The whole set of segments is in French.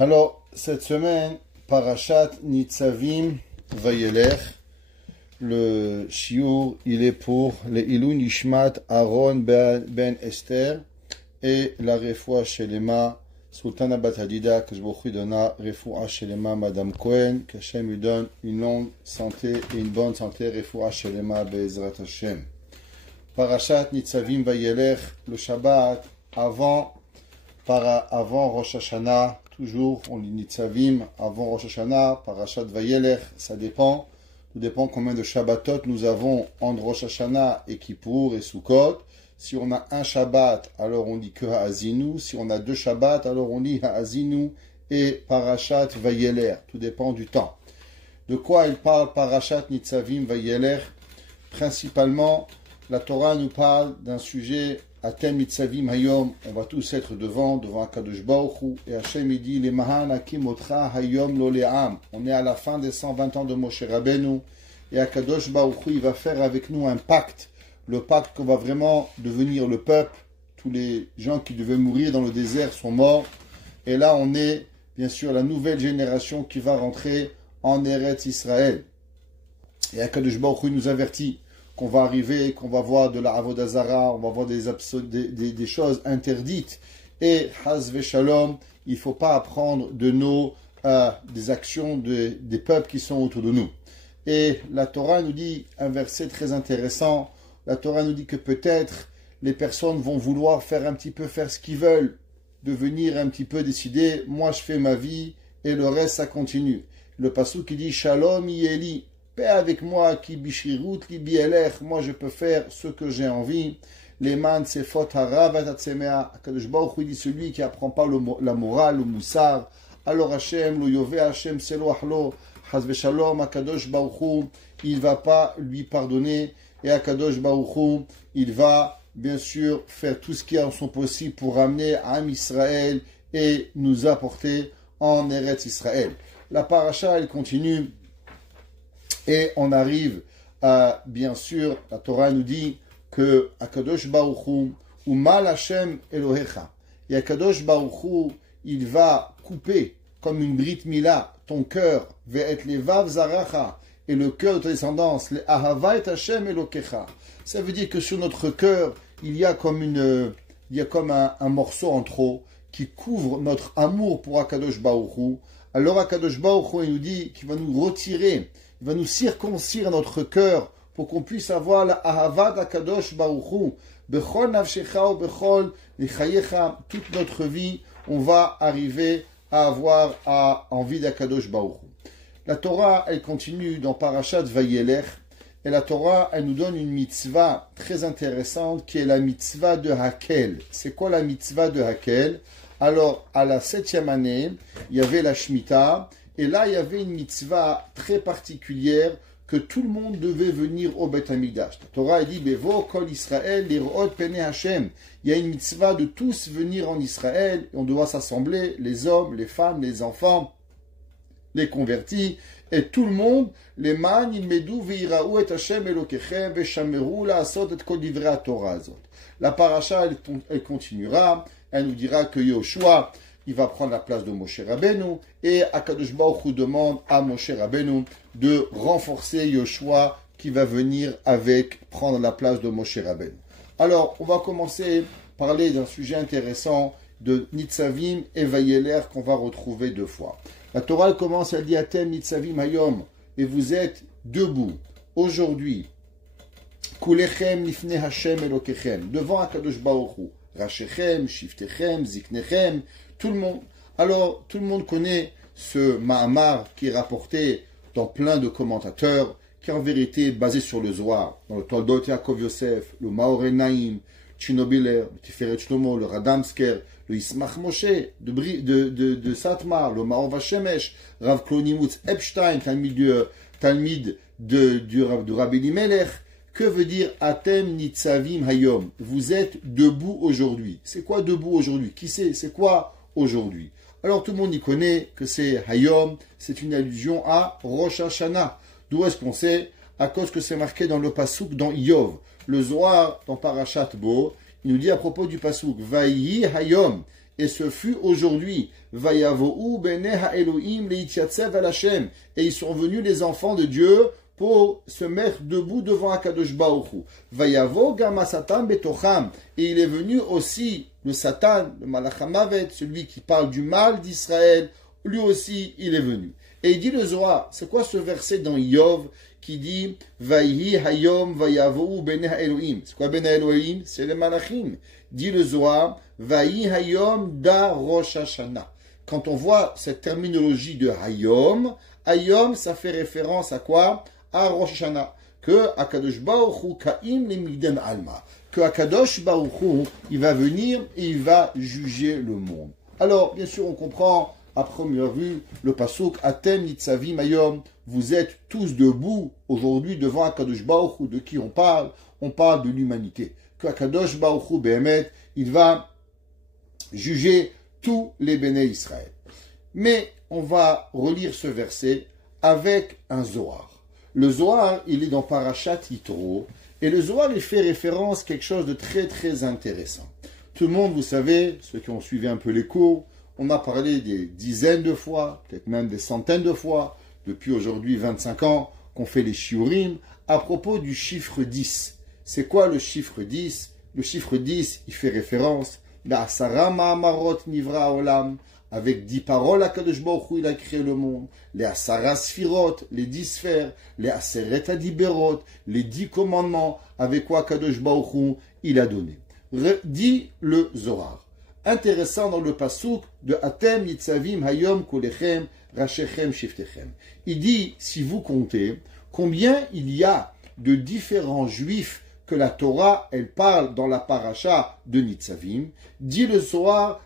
Alors, cette semaine, Parashat Nitzavim Vayelech, le shiur, il est pour les Ilou Nishmat Aaron ben Esther et la refoua Shelema, Sultana Bat Hadida, que je vous donna refoua Shelema, Madame Cohen, que Hashem lui donne une longue santé et une bonne santé, refoua Shelema Be'ezrat Hashem. Parashat Nitzavim Vayelech, le Shabbat, avant Rosh Hashanah, toujours on lit Nitzavim, avant Rosh Hashanah, Parashat Vayelech, ça dépend. Tout dépend combien de Shabbatot nous avons entre Rosh Hashanah et Kippour et Sukkot. Si on a un Shabbat, alors on dit que Ha'azinu. Si on a deux Shabbats, alors on dit Ha'azinu et Parashat Vayelech. Tout dépend du temps. De quoi il parle Parashat Nitzavim Vayelech? Principalement, la Torah nous parle d'un sujet Atem Nitzavim Hayom. On va tous être devant Akadosh Baruch Hu. Et Hashem il dit, les Mahan Hakim Otra Hayom Lo Le'am. On est à la fin des 120 ans de Moshe Rabbeinu. Et Akadosh Baruch Hu, il va faire avec nous un pacte. Le pacte qu'on va vraiment devenir le peuple. Tous les gens qui devaient mourir dans le désert sont morts. Et là, on est, bien sûr, la nouvelle génération qui va rentrer en Eretz Israël. Et Akadosh Baruch Hu nous avertit qu'on va arriver, qu'on va voir de la Avodah Zara, on va voir des choses interdites. Et, Haz Veshalom, il ne faut pas apprendre de des actions des peuples qui sont autour de nous. Et la Torah nous dit un verset très intéressant. La Torah nous dit que peut-être les personnes vont vouloir faire ce qu'ils veulent, devenir un petit peu décider, moi je fais ma vie et le reste ça continue. Le pasuk qui dit Shalom Yeli, paix avec moi, qui bishirut li bielech, moi je peux faire ce que j'ai envie. Les man sefot harav atatsemea, Akadosh Baruch Hu dit celui qui apprend pas la morale, le moussar, alors Hashem, lo yove Hashem seloach lo, chaz veshalom, Akadosh Baruch Hu, il va pas lui pardonner, et Akadosh Baruch Hu, il va bien sûr faire tout ce qui est en son possible pour ramener Am Israël et nous apporter en Eretz Israël. La paracha, elle continue. Et on arrive à, bien sûr, la Torah nous dit que Akadosh Baruch Hu, Umal Hashem Elohecha. Et Akadosh Baruch Hu, il va couper comme une brit mila ton cœur, ve'et levav zaracha, et le cœur de ta descendance, le ahava et Hashem Elokecha. Ça veut dire que sur notre cœur, il y a comme un morceau en trop qui couvre notre amour pour Akadosh Baruch Hu. Alors Akadosh Baruch Hu, il nous dit qu'il va nous retirer, il va nous circoncire notre cœur pour qu'on puisse avoir la ahavat d'Akadosh Baruch Hu. Bechol nafshecha ou bechol nechayecha, toute notre vie, on va arriver à avoir envie d'Akadosh Baruch Hu. La Torah, elle continue dans Parashat Vayelech, et la Torah, elle nous donne une mitzvah très intéressante qui est la mitzvah de Hakel. C'est quoi la mitzvah de Hakel? Alors, à la 7e année, il y avait la Shemitah, et là, il y avait une mitzvah très particulière que tout le monde devait venir au Beth Amikdash. La Torah dit, Bevo kol Israël lirot pene Hashem. Il y a une mitzvah de tous venir en Israël, et on doit s'assembler, les hommes, les femmes, les enfants, les convertis, et tout le monde, les man ilmedu veiraou et Hashem elokechem veshameru laasot et kol divrei Torah azot. La paracha, elle continuera, elle nous dira que Yoshua, il va prendre la place de Moshe Rabbeinu, et Akadosh Baruch Hu demande à Moshe Rabbeinu de renforcer Yoshua qui va venir prendre la place de Moshe Rabbeinu. Alors, on va commencer à parler d'un sujet intéressant de Nitzavim et Vayelech qu'on va retrouver deux fois. La Torah commence à dire Atem Nitzavim Hayom, et vous êtes debout aujourd'hui. Kulechem nifne Hashem Elokechem, devant Akadosh Baruch Hu. Rachechem, Shiftechem, Ziknechem, tout le monde. Alors, tout le monde connaît ce Mahamar qui est rapporté dans plein de commentateurs, qui est en vérité basé sur le Zohar, dans le Toldot Yaakov Yosef, le Maoré Naïm, Tchinobiler, le Tiferet Shlomo, le Radamsker, le Ismach Moshe, de Satmar, le Maor Vashemesh, Rav Klonimutz Epstein, Talmid du Rabbi Limelech. Que veut dire Atem Nitzavim Hayom? Vous êtes debout aujourd'hui. C'est quoi debout aujourd'hui? Qui sait? C'est quoi aujourd'hui? Alors tout le monde y connaît que c'est Hayom, c'est une allusion à Rosh Hashanah. D'où est-ce qu'on sait? À cause que c'est marqué dans le pasuk dans Iyov. Le Zohar dans Parashat Bo, il nous dit à propos du pasuk Vayi Hayom, et ce fut aujourd'hui. Vayavohu bene ha'elohim leitiyatsev al Hashem. Et ils sont venus les enfants de Dieu pour se mettre debout devant Akadosh Baruch Hu. Vayavo gama Satan betocham. Et il est venu aussi le Satan, le Malach HaMavet, celui qui parle du mal d'Israël. Lui aussi, il est venu. Et il dit le Zohar, c'est quoi ce verset dans Yov qui dit Vayhi hayom vayavohu bene ha'elohim. C'est quoi bene ha'elohim? C'est les Malachim. Dit le Zohar, Vayhi hayom da Rosh Hashanah. Quand on voit cette terminologie de hayom, hayom, ça fait référence à quoi? À Rosh Hashanah. Que Akadosh Baruch Hu ka'im lemigdem alma. Que Akadosh Baruch Hu, il va venir et il va juger le monde. Alors, bien sûr, on comprend à première vue le pasuk Atem nitzavim hayom. Vous êtes tous debout aujourd'hui devant Akadosh Baruch Hu. De qui on parle? On parle de l'humanité. Que Akadosh Baruch Hu behemet, il va juger tous les béné Israël. Mais on va relire ce verset avec un Zohar. Le Zohar, il est dans Parashat Yitro, et le Zohar, il fait référence à quelque chose de très très intéressant. Tout le monde, vous savez, ceux qui ont suivi un peu les cours, on a parlé des dizaines de fois, peut-être même des centaines de fois, depuis aujourd'hui 25 ans, qu'on fait les shiurim, à propos du chiffre 10. C'est quoi le chiffre 10? Le chiffre 10, il fait référence à Asara Ma'amarot Nivra Olam, avec 10 paroles, Akadosh Baruch Hu, il a créé le monde. Les Asara Sfirot, les 10 sphères, les Aseret Adiberot, les 10 commandements, avec quoi Akadosh Baruch Hu, il a donné. Dit le Zohar. Intéressant dans le pasuk de Atem Yitzavim Hayom Kolechem Rashechem Shiftechem. Il dit, si vous comptez, combien il y a de différents juifs que la elle parle dans la paracha de Nitzavim, dit le Zohar,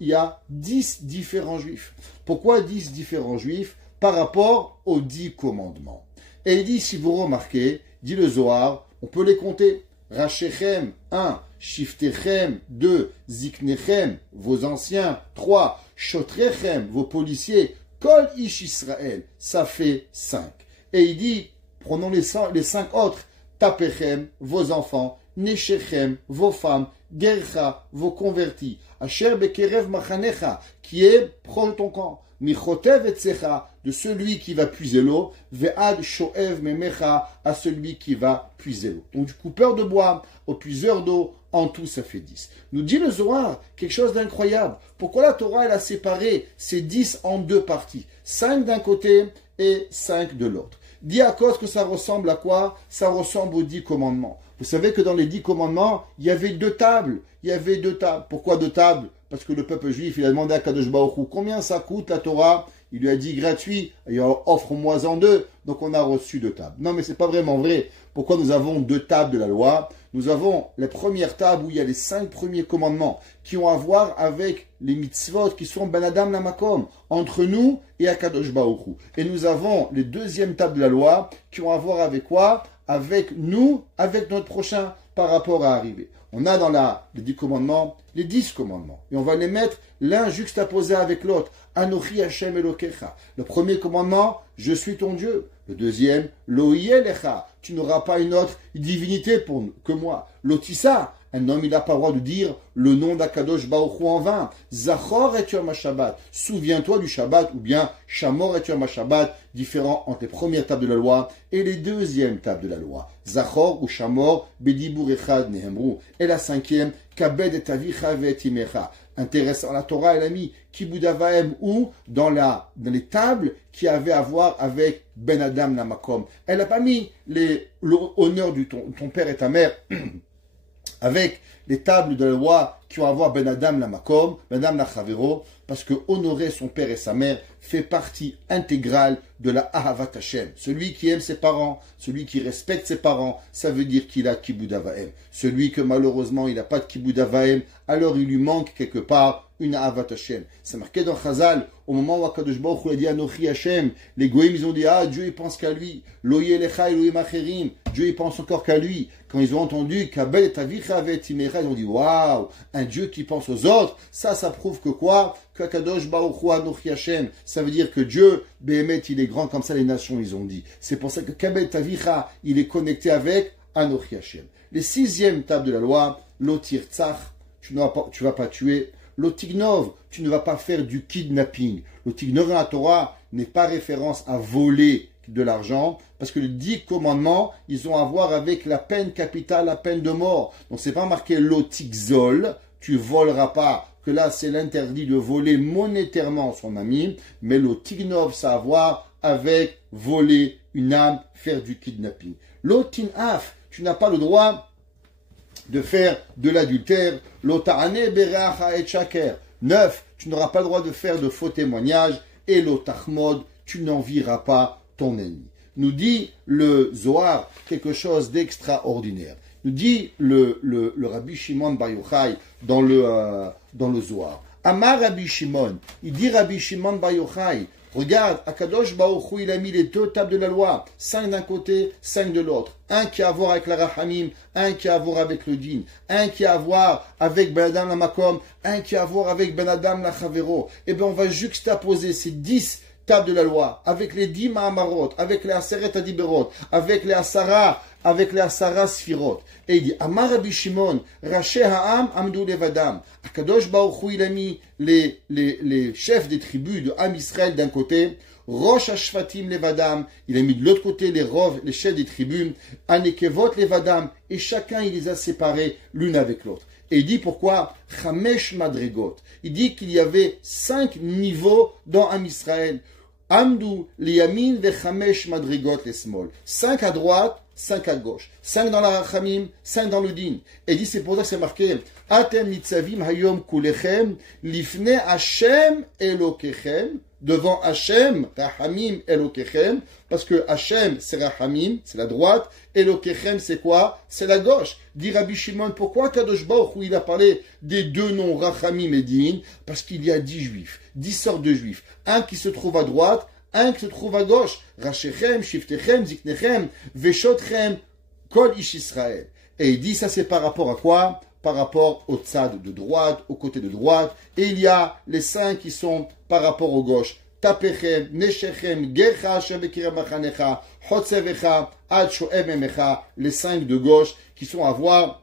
il y a 10 différents juifs. Pourquoi 10 différents juifs? Par rapport aux 10 commandements. Et il dit, si vous remarquez, dit le Zohar, on peut les compter. Rashechem, 1, Shiftechem, 2, Ziknechem, vos anciens, 3, Shotrechem, vos policiers, Kol Ish Israël, ça fait 5. Et il dit, prenons les 5 autres, Tapechem, vos enfants, Neshechem, vos femmes, Gercha, vos convertis, Asher Bekerev Machanecha, qui est proche de ton camp, Michotev Etzecha, de celui qui va puiser l'eau, Ve'ad Shoev Memecha, à celui qui va puiser l'eau. Donc du coupeur de bois au puiseur d'eau, en tout ça fait 10. Nous dit le Zohar quelque chose d'incroyable. Pourquoi la Torah elle a séparé ces 10 en 2 parties? 5 d'un côté et 5 de l'autre. Dit à cause que ça ressemble à quoi? Ça ressemble aux 10 commandements. Vous savez que dans les 10 commandements, il y avait 2 tables. Il y avait 2 tables. Pourquoi 2 tables? Parce que le peuple juif, il a demandé à Kadosh Baruch Hu combien ça coûte la Torah. Il lui a dit gratuit. Il offre-moi en 2. Donc on a reçu 2 tables. Non mais c'est pas vraiment vrai. Pourquoi nous avons 2 tables de la loi? Nous avons les premières tables où il y a les 5 premiers commandements qui ont à voir avec les mitzvot qui sont Ben Adam Lamakom, entre nous et Akadosh Baruch Hu. Et nous avons les deuxièmes tables de la loi qui ont à voir avec quoi? Avec nous, avec notre prochain par rapport à arriver. On a dans les 10 commandements, les 10 commandements. Et on va les mettre l'un juxtaposé avec l'autre. Anochi Hashem Elokecha. Le premier commandement, je suis ton Dieu. Le deuxième, Lo Yelecha. Tu n'auras pas une autre divinité que moi. Lotissa. Un homme, il n'a pas le droit de dire le nom d'Akadosh Baruch Hu en vain. Zachor et Yom HaShabbat. Souviens-toi du Shabbat, ou bien Shamor et Yom HaShabbat, différent entre les premières tables de la loi et les deuxièmes tables de la loi. Zachor ou Shamor, Bedibur Echad Nehemru. Et la cinquième, Kabed et Avicha ve'etimecha. Intéressant, la Torah, elle a mis Kibud Avaim ou dans les tables qui avaient à voir avec Ben Adam Lamakom. Elle n'a pas mis l'honneur de ton père et ta mère avec les tables de la loi qui ont à voir Ben Adam Lamakom, Ben Adam Lachavero, parce que honorer son père et sa mère fait partie intégrale de la Ahavat Hashem. Celui qui aime ses parents, celui qui respecte ses parents, ça veut dire qu'il a Kibud Avaim. Celui que malheureusement il n'a pas de Kibud Avaim, alors il lui manque quelque part une Ahavat Hashem. C'est marqué dans Chazal, au moment où Akadosh Baruch Hu a dit Anochi Hashem, les Goïm ils ont dit Dieu il pense qu'à lui. Lo Yelecha Elohim Acherim, Dieu il pense encore qu'à lui. Quand ils ont entendu Kabel et Avicha ve'etimecha, ils ont dit waouh, un Dieu qui pense aux autres, ça prouve que quoi? Qu'Akadosh Baruch Hu Anochi Hashem, ça veut dire que Dieu, Behemet, il est grand comme ça les nations ils ont dit. C'est pour ça que Kabel et Avicha, il est connecté avec Anochi Hashem. Les 6e tables de la loi, Lo Tirtzach, tu vas pas tuer. L'otignov, tu ne vas pas faire du kidnapping. L'otignov dans la Torah n'est pas référence à voler de l'argent, parce que les 10 commandements, ils ont à voir avec la peine capitale, la peine de mort. Donc c'est pas marqué l'otigzol, tu voleras pas, que là c'est l'interdit de voler monétairement son ami, mais l'otignov, ça a à voir avec voler une âme, faire du kidnapping. L'otinaf, tu n'as pas le droit de faire de l'adultère. L'otahane beracha et shaker. 9, tu n'auras pas le droit de faire de faux témoignages. Et l'otachmod, tu n'envieras pas ton ennemi. Nous dit le Zohar quelque chose d'extraordinaire. Nous dit le Rabbi Shimon Bar Yochai dans le Zohar. Amar Rabbi Shimon, il dit Rabbi Shimon Bar Yochai, regarde, Akadosh Baruch Hu, il a mis les 2 tables de la loi, 5 d'un côté, 5 de l'autre. Un qui a à voir avec la Rahamim, un qui a à voir avec le Din, un qui a à voir avec Ben Adam la Makom, un qui a à voir avec Ben Adam la Chavero. Eh bien, on va juxtaposer ces 10 tables de la loi avec les 10 Mahamarot, avec les Aseret Adiberot, avec les Asara Sfirot. Et il dit, Amar Rabbi Shimon, Raché Ha'am Amdou Levadam. Akadosh Baruch Hu, il a mis les chefs des tribus de Am Israël d'un côté, Rosh Hashvatim Levadam, il a mis de l'autre côté les Rov, les chefs des tribus, Anekevot Levadam, et chacun il les a séparés l'une avec l'autre. Et il dit pourquoi Chamesh Madrigot. Il dit qu'il y avait 5 niveaux dans Am Israël. Amdou liyamin vechamesh madrigot lesmol. 5 à droite, 5 à gauche. 5 dans la rachamim, 5 dans le din. Et dit c'est pour ça que c'est marqué Atem nitzavim hayom kulechem lifne Hashem elokechem. Devant Hashem, Rahamim Elokechem, parce que Hashem c'est Rahamim, c'est la droite, Elokechem c'est quoi? C'est la gauche. Dit Rabbi Shimon, pourquoi Kadosh Baruch Hu il a parlé des 2 noms Rahamim et Din? Parce qu'il y a 10 juifs, 10 sortes de juifs. Un qui se trouve à droite, un qui se trouve à gauche. Rachechem, Shiftechem, Ziknechem, Veshotchem, Kol Ish Israël. Et il dit ça c'est par rapport à quoi? Par rapport au tzad de droite, au côté de droite. Et il y a les 5 qui sont par rapport au gauche. Tapechem, Neshechem, Gercha, Hashem Bekirem Bachanecha, Chotsevecha, Ad Shoem Emecha, les 5 de gauche qui sont à voir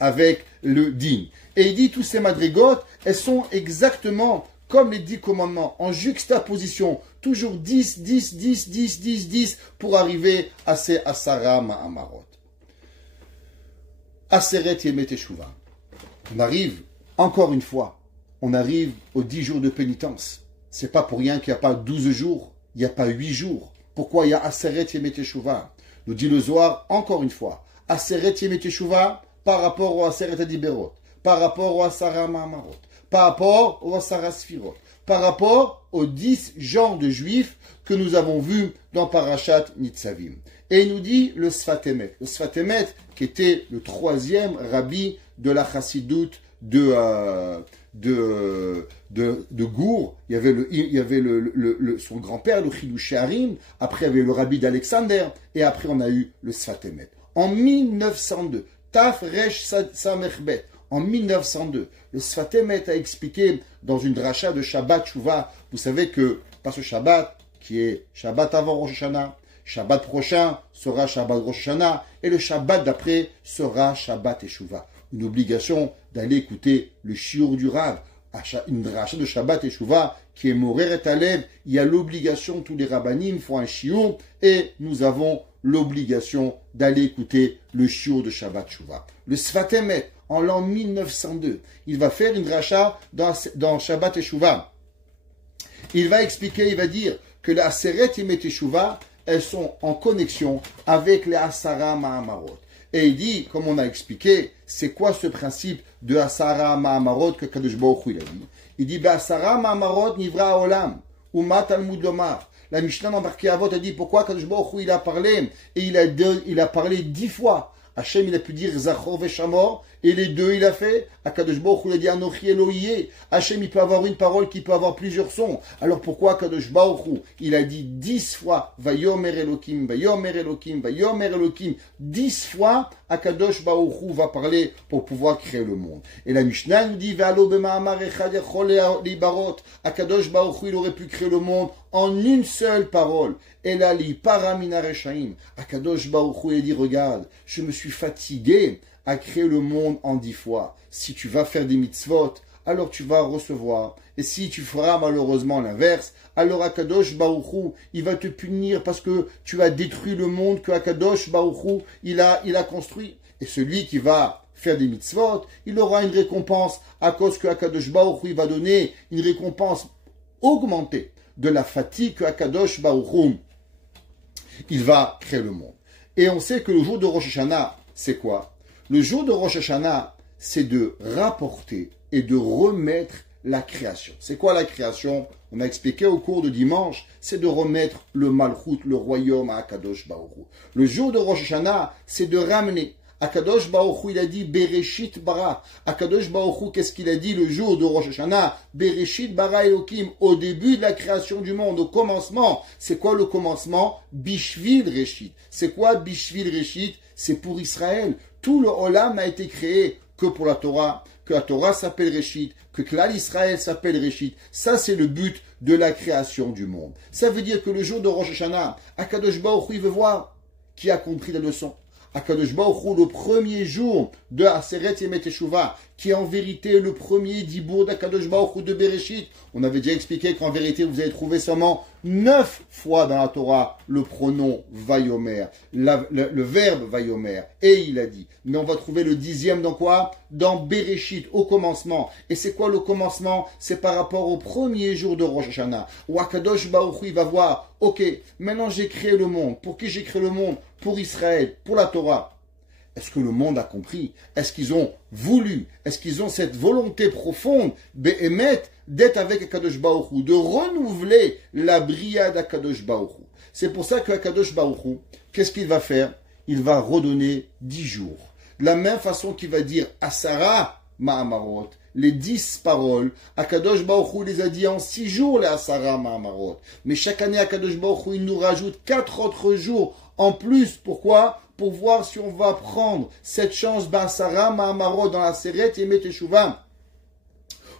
avec le din. Et il dit tous ces madrigotes, elles sont exactement comme les 10 commandements, en juxtaposition, toujours 10, 10, 10, 10, 10, 10, pour arriver à ces Asara Ma'amarot. Aseret Yemet Teshuvah. On arrive, encore une fois, on arrive aux 10 jours de pénitence. C'est pas pour rien qu'il n'y a pas 12 jours, il n'y a pas 8 jours. Pourquoi il y a Aseret Yemet Teshuvah? Nous dit le Zohar, encore une fois, Aseret Yemet Teshuvah par rapport au Aseret Adiberot, par rapport au Asara Ma'amarot, par rapport au Asara Sfirot, par rapport aux 10 genres de juifs que nous avons vus dans Parashat Nitzavim. Et il nous dit le Sfat Emet. Le Sfat Emet, qui était le 3e rabbi de la chassidoute de Gour. Il y avait son grand-père, le Chidouché Harim. Après, il y avait le rabbi d'Alexander. Et après, on a eu le Sfat Emet. En 1902, Taf Resh Samechbet. En 1902, le Sfat Emet a expliqué dans une dracha de Shabbat Shuvah. Vous savez que, par ce Shabbat, qui est Shabbat avant Rosh Hashanah, Shabbat prochain sera Shabbat Rosh Hashanah et le Shabbat d'après sera Shabbat Teshuvah. Une obligation d'aller écouter le shiur du Rav. Une dracha de Shabbat Teshuvah qui est Morer et Alev. Il y a l'obligation, tous les rabbanim font un shiur et nous avons l'obligation d'aller écouter le shiur de Shabbat Teshuvah. Le Sfat Emet, en l'an 1902, il va faire une dracha dans Shabbat Teshuvah. Il va expliquer, il va dire que la Aseret Yemet Teshuvah, elles sont en connexion avec les Asara Ma'amarot. Et il dit, comme on a expliqué, c'est quoi ce principe de Asara Ma'amarot que Kadosh Baruch Hu il a dit? Il dit, Asara Ma'amarot nivra olam, Uma Talmud lomar. La Mishnah dans Pirkei Avot a dit, pourquoi Kadosh Baruch Hu il a parlé, et il a parlé 10 fois. Hachem il a pu dire Zachor Veshamor, et les 2 il a fait. Akadosh Baruch Hu il a dit Anochi Elohiyeh. Hachem il peut avoir une parole qui peut avoir plusieurs sons. Alors pourquoi Akadosh Baruch Hu il a dit 10 fois Vayomer Elokim, Vayomer Elokim, Vayomer Elokim. 10 fois Akadosh Baruch Hu va parler pour pouvoir créer le monde. Et la Mishnah nous dit Ve'alo b'ma'amar echad yachol libarot. Akadosh Baruch Hu il aurait pu créer le monde en une seule parole. Et là, li paramina reshaim. Akadosh Baruch Hu il dit regarde, je me suis fatigué à créer le monde en 10 fois. Si tu vas faire des mitzvot, alors tu vas recevoir. Et si tu feras malheureusement l'inverse, alors Akadosh Baruch Hu, il va te punir parce que tu as détruit le monde que Akadosh Baruch Hu, il a construit. Et celui qui va faire des mitzvot, il aura une récompense à cause que Akadosh Baruch Hu, il va donner une récompense augmentée de la fatigue que Akadosh Baruch Hu, il va créer le monde. Et on sait que le jour de Rosh Hashanah, c'est quoi? Le jour de Rosh Hashanah, c'est de rapporter et de remettre la création. C'est quoi la création? On a expliqué au cours de dimanche, c'est de remettre le Malchut, le royaume à Akadosh Baruch Hu. Le jour de Rosh Hashanah, c'est de ramener. Akadosh Baruch Hu, il a dit Bereshit bara. Akadosh Baruch Hu, qu'est-ce qu'il a dit le jour de Rosh Hashanah? Bereshit bara Elokim, au début de la création du monde, au commencement. C'est quoi le commencement? Bishvil Reshit. C'est quoi Bishvil Reshit? C'est pour Israël. Tout le Olam n'a été créé que pour la Torah, que la Torah s'appelle Reshit, que Klal Israël s'appelle Reshit. Ça, c'est le but de la création du monde. Ça veut dire que le jour de Rosh Hashanah, Akadosh Baruch Hu, il veut voir qui a compris la leçon. Akadosh Baruch Hu, le premier jour de Aseret Yemet Teshuvah, qui est en vérité le premier dibour d'Akadosh Baruch Hu de Bereshit. On avait déjà expliqué qu'en vérité, vous allez trouver seulement 9 fois dans la Torah le pronom Vayomer, le verbe Vayomer. Et il a dit. Mais on va trouver le 10e dans quoi? Dans Bereshit, au commencement. Et c'est quoi le commencement? C'est par rapport au premier jour de Rosh Hashanah, où Akadosh Baruch Hu, il va voir, ok, maintenant j'ai créé le monde. Pour qui j'ai créé le monde? Pour Israël, pour la Torah. Est-ce que le monde a compris? Est-ce qu'ils ont voulu? Est-ce qu'ils ont cette volonté profonde, Be'emet, d'être avec Akadosh Baruch Hu, de renouveler la bria d'Akadosh Baruch Hu? C'est pour ça que Akadosh Baruch Hu, qu'est-ce qu'il va faire? Il va redonner 10 jours. De la même façon qu'il va dire Asara Ma'amarot, les 10 paroles, Akadosh Baruch Hu les a dit en 6 jours, les Asara Ma'amarot. Mais chaque année, Akadosh Baruch Hu, il nous rajoute 4 autres jours en plus. Pourquoi? Pour voir si on va prendre cette chance Asara Ma'amarot dans la Seret Yemet Teshuvah,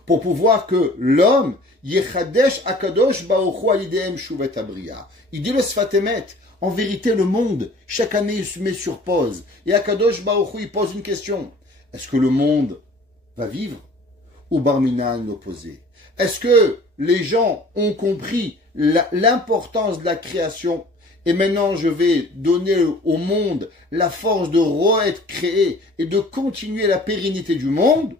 pour pouvoir que l'homme Yechadesh Akadosh Baruch Hu alidehem Shuvet Abriya. Il dit le Sfat Emet. En vérité, le monde, chaque année, il se met sur pause. Et Akadosh Baruch Hu, il pose une question. Est-ce que le monde va vivre ou Barminan l'opposé? Est-ce que les gens ont compris l'importance de la création et maintenant je vais donner au monde la force de re-être créé et de continuer la pérennité du monde?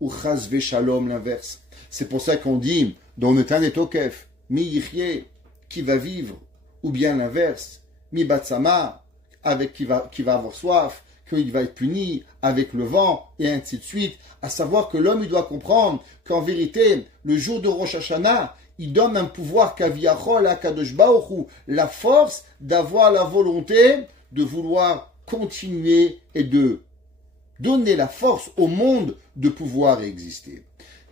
Ou Chas Shalom l'inverse? C'est pour ça qu'on dit dans le Tan et Tokef, Mi Yichye, qui va vivre, ou bien l'inverse, Mi Batsama, avec qui va avoir soif, qu'il va être puni avec le vent, et ainsi de suite. À savoir que l'homme, il doit comprendre qu'en vérité, le jour de Rosh Hashanah, il donne un pouvoir Kaviachol à Kadosh Baruch Hu, la force d'avoir la volonté de vouloir continuer et de donner la force au monde de pouvoir exister.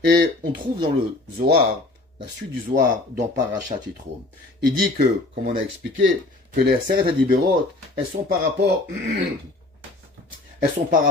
Et on trouve dans le Zohar, la suite du Zohar, dans Parashat Yitro. Il dit que, comme on a expliqué, que les Aseret HaDiberot, elles sont par rapport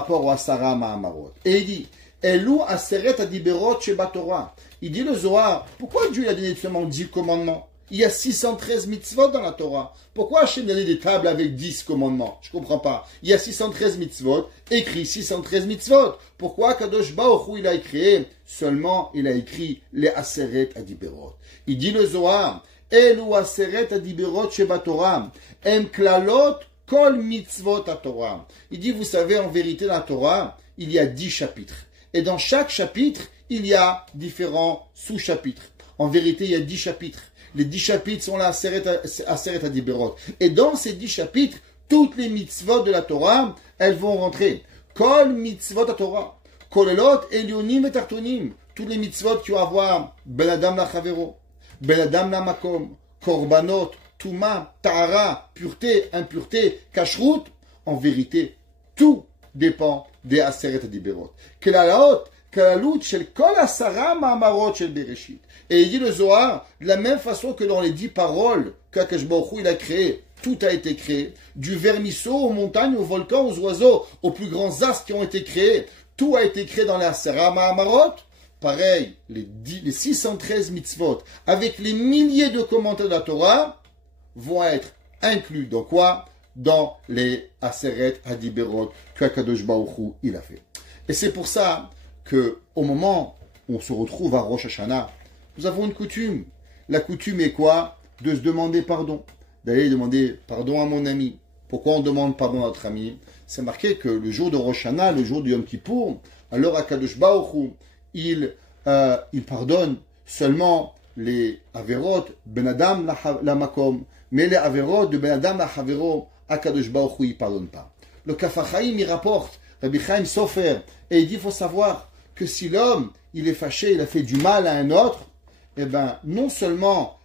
au Asara Ma'amarot. Et il dit, Elou Aseret HaDiberot Sheba Torah. Il dit le Zohar, pourquoi Dieu a donné seulement 10 commandements? Il y a 613 mitzvot dans la Torah. Pourquoi Hachem a donné des tables avec 10 commandements? Je ne comprends pas. Il y a 613 mitzvot, écrit 613 mitzvot. Pourquoi Kadosh Baruch Hu, il a écrit seulement, il a écrit les Aseret HaDiberot. Il dit le Zohar, Elu Aseret HaDiberot Sheba Torah, Em Klalot Kol Mitzvot HaTorah. Il dit, vous savez, en vérité, dans la Torah, il y a 10 chapitres. Et dans chaque chapitre, il y a différents sous-chapitres. En vérité, il y a 10 chapitres. Les 10 chapitres sont là, Aseret HaDiberot. Et dans ces 10 chapitres, toutes les mitzvot de la Torah, elles vont rentrer. Kol mitzvot HaTorah. Kolelot, Elyonim et Tartonim. Toutes les mitzvot qui vont avoir Ben Adam la Chavero, Ben Adam la Makom, Korbanot, Touma, Tahara, pureté, impureté, Kashrut. En vérité, tout dépend des Aseret HaDiberot. Kelalaot, Kalalut, Shel Kol Asara Ma'amarot Shel Bereshit. Et il dit le Zohar, de la même façon que dans les 10 paroles qu'Akadosh Baruch Hu il a créé, tout a été créé, du vermisseau aux montagnes, aux volcans, aux oiseaux, aux plus grands astres qui ont été créés, tout a été créé dans les Asara Ma'amarot. Pareil, les 613 mitzvot, avec les milliers de commentaires de la Torah, vont être inclus dans quoi? Dans les Aseret HaDiberot qu'Akadosh Baruch Hu il a fait. Et c'est pour ça que au moment on se retrouve à Rosh Hashanah, nous avons une coutume. La coutume est quoi? De se demander pardon. D'aller demander pardon à mon ami. Pourquoi on demande pardon à notre ami? C'est marqué que le jour de Rosh Hashanah, le jour du Yom Kippour, alors Akadosh Baruch Hu, il pardonne seulement les Averot, Ben Adam la Makom, mais les Averot de Ben Adam la Havero, Akadosh Baruch Hu, il ne pardonne pas. Le Kaf HaChaim, il rapporte, Rabbi Chaim Sofer, et il dit, il faut savoir que si l'homme, il est fâché, il a fait du mal à un autre, eh bien, non seulement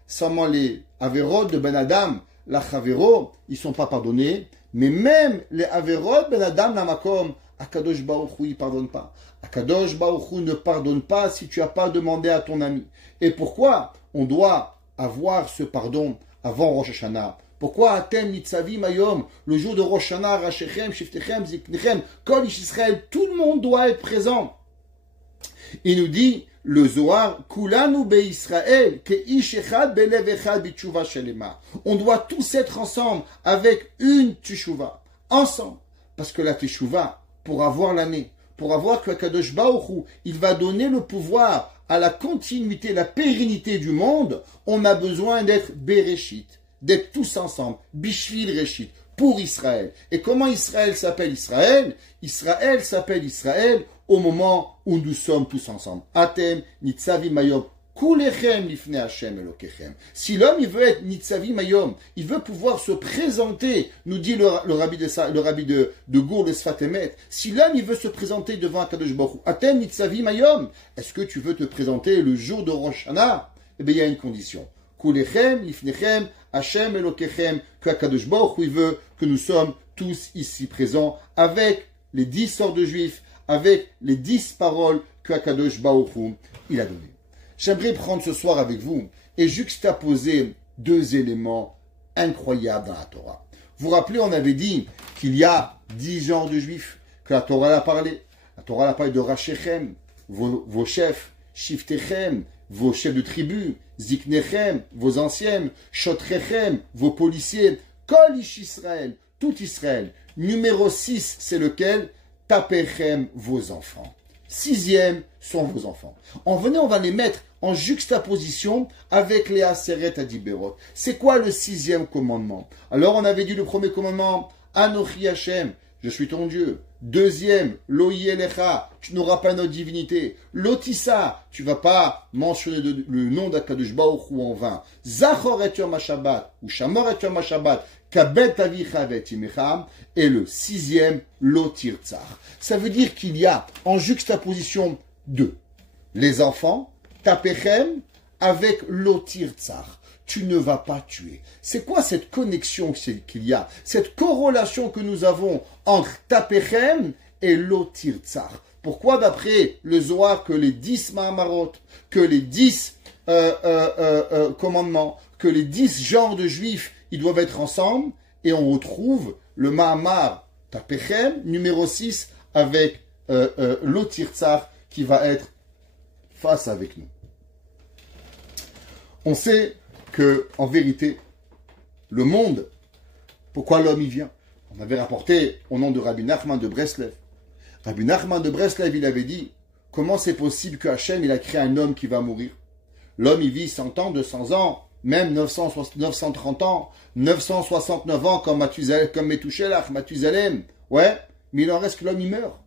les Averot de Ben Adam, la Havero, ils ne sont pas pardonnés, mais même les Averot Ben Adam la Makom, Akadosh Baruch Hu, il ne pardonne pas. Akadosh Baruch Hu ne pardonne pas si tu n'as pas demandé à ton ami. Et pourquoi on doit avoir ce pardon avant Rosh Hashanah? Pourquoi Atem Nitzavim Ayom, le jour de Rosh Hashanah, Rachechem, Shiftechem, Ziknechem, Kol Ish Israël, tout le monde doit être présent. Il nous dit, le Zohar, Kulanu be Israël, ke ish echad belev echad b'tshuva shelema. On doit tous être ensemble avec une teshuva, ensemble. Parce que la teshuva, pour avoir l'année, pour avoir que Kadosh Baruch Hu, il va donner le pouvoir à la continuité, la pérennité du monde, on a besoin d'être Bereshit, d'être tous ensemble, Bishvil Reshit, pour Israël. Et comment Israël s'appelle Israël? Israël s'appelle Israël au moment où nous sommes tous ensemble. Atem, Nitzavim Ayom, Kulechem lifnei Hashem Elokechem. Si l'homme, il veut être Nitzavim Ayom, il veut pouvoir se présenter, nous dit le rabbi de Gour, le Sfat Emet, si l'homme, il veut se présenter devant Akadosh Baruch Hu, Atem Nitzavim Ayom, est-ce que tu veux te présenter le jour de Rosh Hashanah? Eh bien, il y a une condition. Kulechem lifnechem Hashem Elokechem, que Akadosh Baruch Hu, il veut que nous sommes tous ici présents avec les 10 sortes de juifs, avec les 10 paroles que Akadosh Baruch Hu, il a données. J'aimerais prendre ce soir avec vous et juxtaposer deux éléments incroyables dans la Torah. Vous vous rappelez, on avait dit qu'il y a 10 genres de juifs, que la Torah a parlé. La Torah a parlé de Rachechem, vos chefs, Shiftechem, vos chefs de tribu, Ziknechem, vos anciens, Shotrechem, vos policiers, Kol Ish Israël, tout Israël. Numéro 6, c'est lequel? Tapechem, vos enfants. 6e sont vos enfants. On va les mettre en juxtaposition avec les Aseret Adiberot. C'est quoi le 6e commandement? Alors on avait dit le premier commandement, Anochi Hashem, je suis ton Dieu. 2e, Lo Yelecha, tu n'auras pas notre divinité. Lotissa, tu vas pas mentionner le nom d'Akadosh Baruch Hu en vain. Zachor et Yom HaShabbat, ou Shamor et Yom HaShabbat, Kabet Avicha Vetimecham, et le 6e, Lo Tirtzach. Ça veut dire qu'il y a en juxtaposition deux. Les enfants, Tapechem, avec Lo Tirtzach. Tu ne vas pas tuer. C'est quoi cette connexion qu'il y a? Cette corrélation que nous avons entre Tapechem et Lo Tirtzach. Pourquoi d'après le Zohar que les 10 Mahamarot, que les 10 commandements, que les 10 genres de juifs, ils doivent être ensemble, et on retrouve le Mahamar Tapechem, numéro 6, avec Lo Tirtzach, qui va être face avec nous. On sait que, en vérité, le monde, pourquoi l'homme y vient? On avait rapporté au nom de Rabbi Nachman de Breslev. Rabbi Nachman de Breslev, il avait dit, comment c'est possible que Hachem, il a créé un homme qui va mourir? L'homme, il vit 100 ans, 200 ans, même 930 ans, 969 ans, comme Methuselah, Mathusalem. Ouais, mais il en reste que l'homme, il meurt.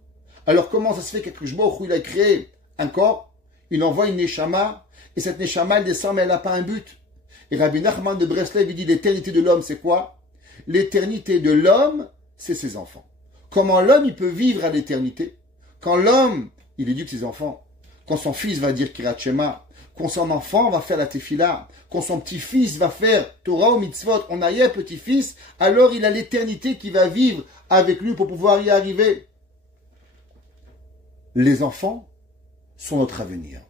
Alors comment ça se fait qu'Akadosh Baruch Hu, il a créé un corps, il envoie une Neshama, et cette Neshama, elle descend, mais elle n'a pas un but. Et Rabbi Nachman de Breslev, il dit, l'éternité de l'homme, c'est quoi? L'éternité de l'homme, c'est ses enfants. Comment l'homme, il peut vivre à l'éternité? Quand l'homme, il éduque ses enfants, quand son fils va dire Kirat Shema, quand son enfant va faire la Tefila, quand son petit-fils va faire Torah ou Mitzvot, on a un petit-fils, alors il a l'éternité qui va vivre avec lui pour pouvoir y arriver. Les enfants sont notre avenir.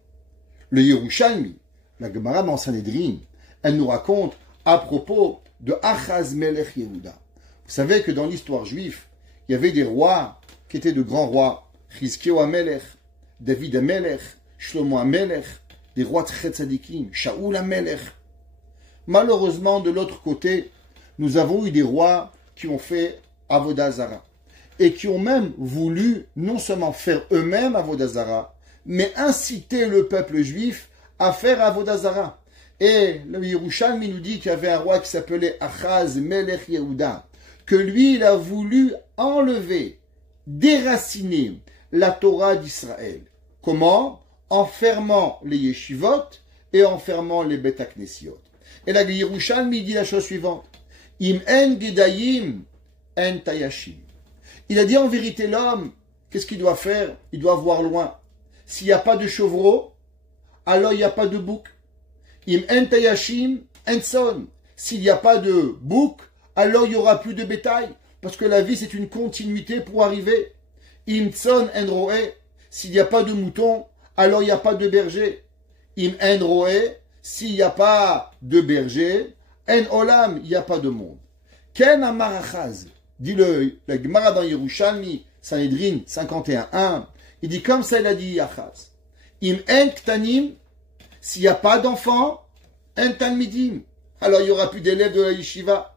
Le Yerushalmi, la Gemara dans Sanhedrin, elle nous raconte à propos de Achaz Melech Yehuda. Vous savez que dans l'histoire juive, il y avait des rois qui étaient de grands rois. Chizkiyahu HaMelech, David HaMelech, Shlomo HaMelech, des rois très tzadikim, Shaoul HaMelech. Malheureusement, de l'autre côté, nous avons eu des rois qui ont fait Avodah Zara et qui ont même voulu non seulement faire eux-mêmes Avodah Zara, mais inciter le peuple juif à faire Avodah Zara. Et le Yerushalmi nous dit qu'il y avait un roi qui s'appelait Achaz Melech Yehuda, que lui, il a voulu enlever, déraciner la Torah d'Israël. Comment? En fermant les yeshivot et en fermant les Bet HaKnesiot. Et la Yerushalmi dit la chose suivante. Im en gedayim en tayashim. Il a dit en vérité l'homme, qu'est-ce qu'il doit faire? Il doit voir loin. S'il n'y a pas de chevreau, alors il n'y a pas de bouc. Im en tayashim en son. S'il n'y a pas de bouc, alors il n'y aura plus de bétail. Parce que la vie, c'est une continuité pour arriver. Im son en roé. S'il n'y a pas de mouton, alors il n'y a pas de berger. Im en roé. S'il n'y a pas de berger, en olam, il n'y a pas de monde. Ken amar Achaz, dit la Gemara dans Yerushalmi, Sanhedrin 51.1, il dit comme ça, il a dit Achaz. Im en ktanim, s'il n'y a pas d'enfants, en talmidim, alors il n'y aura plus d'élèves de la yeshiva.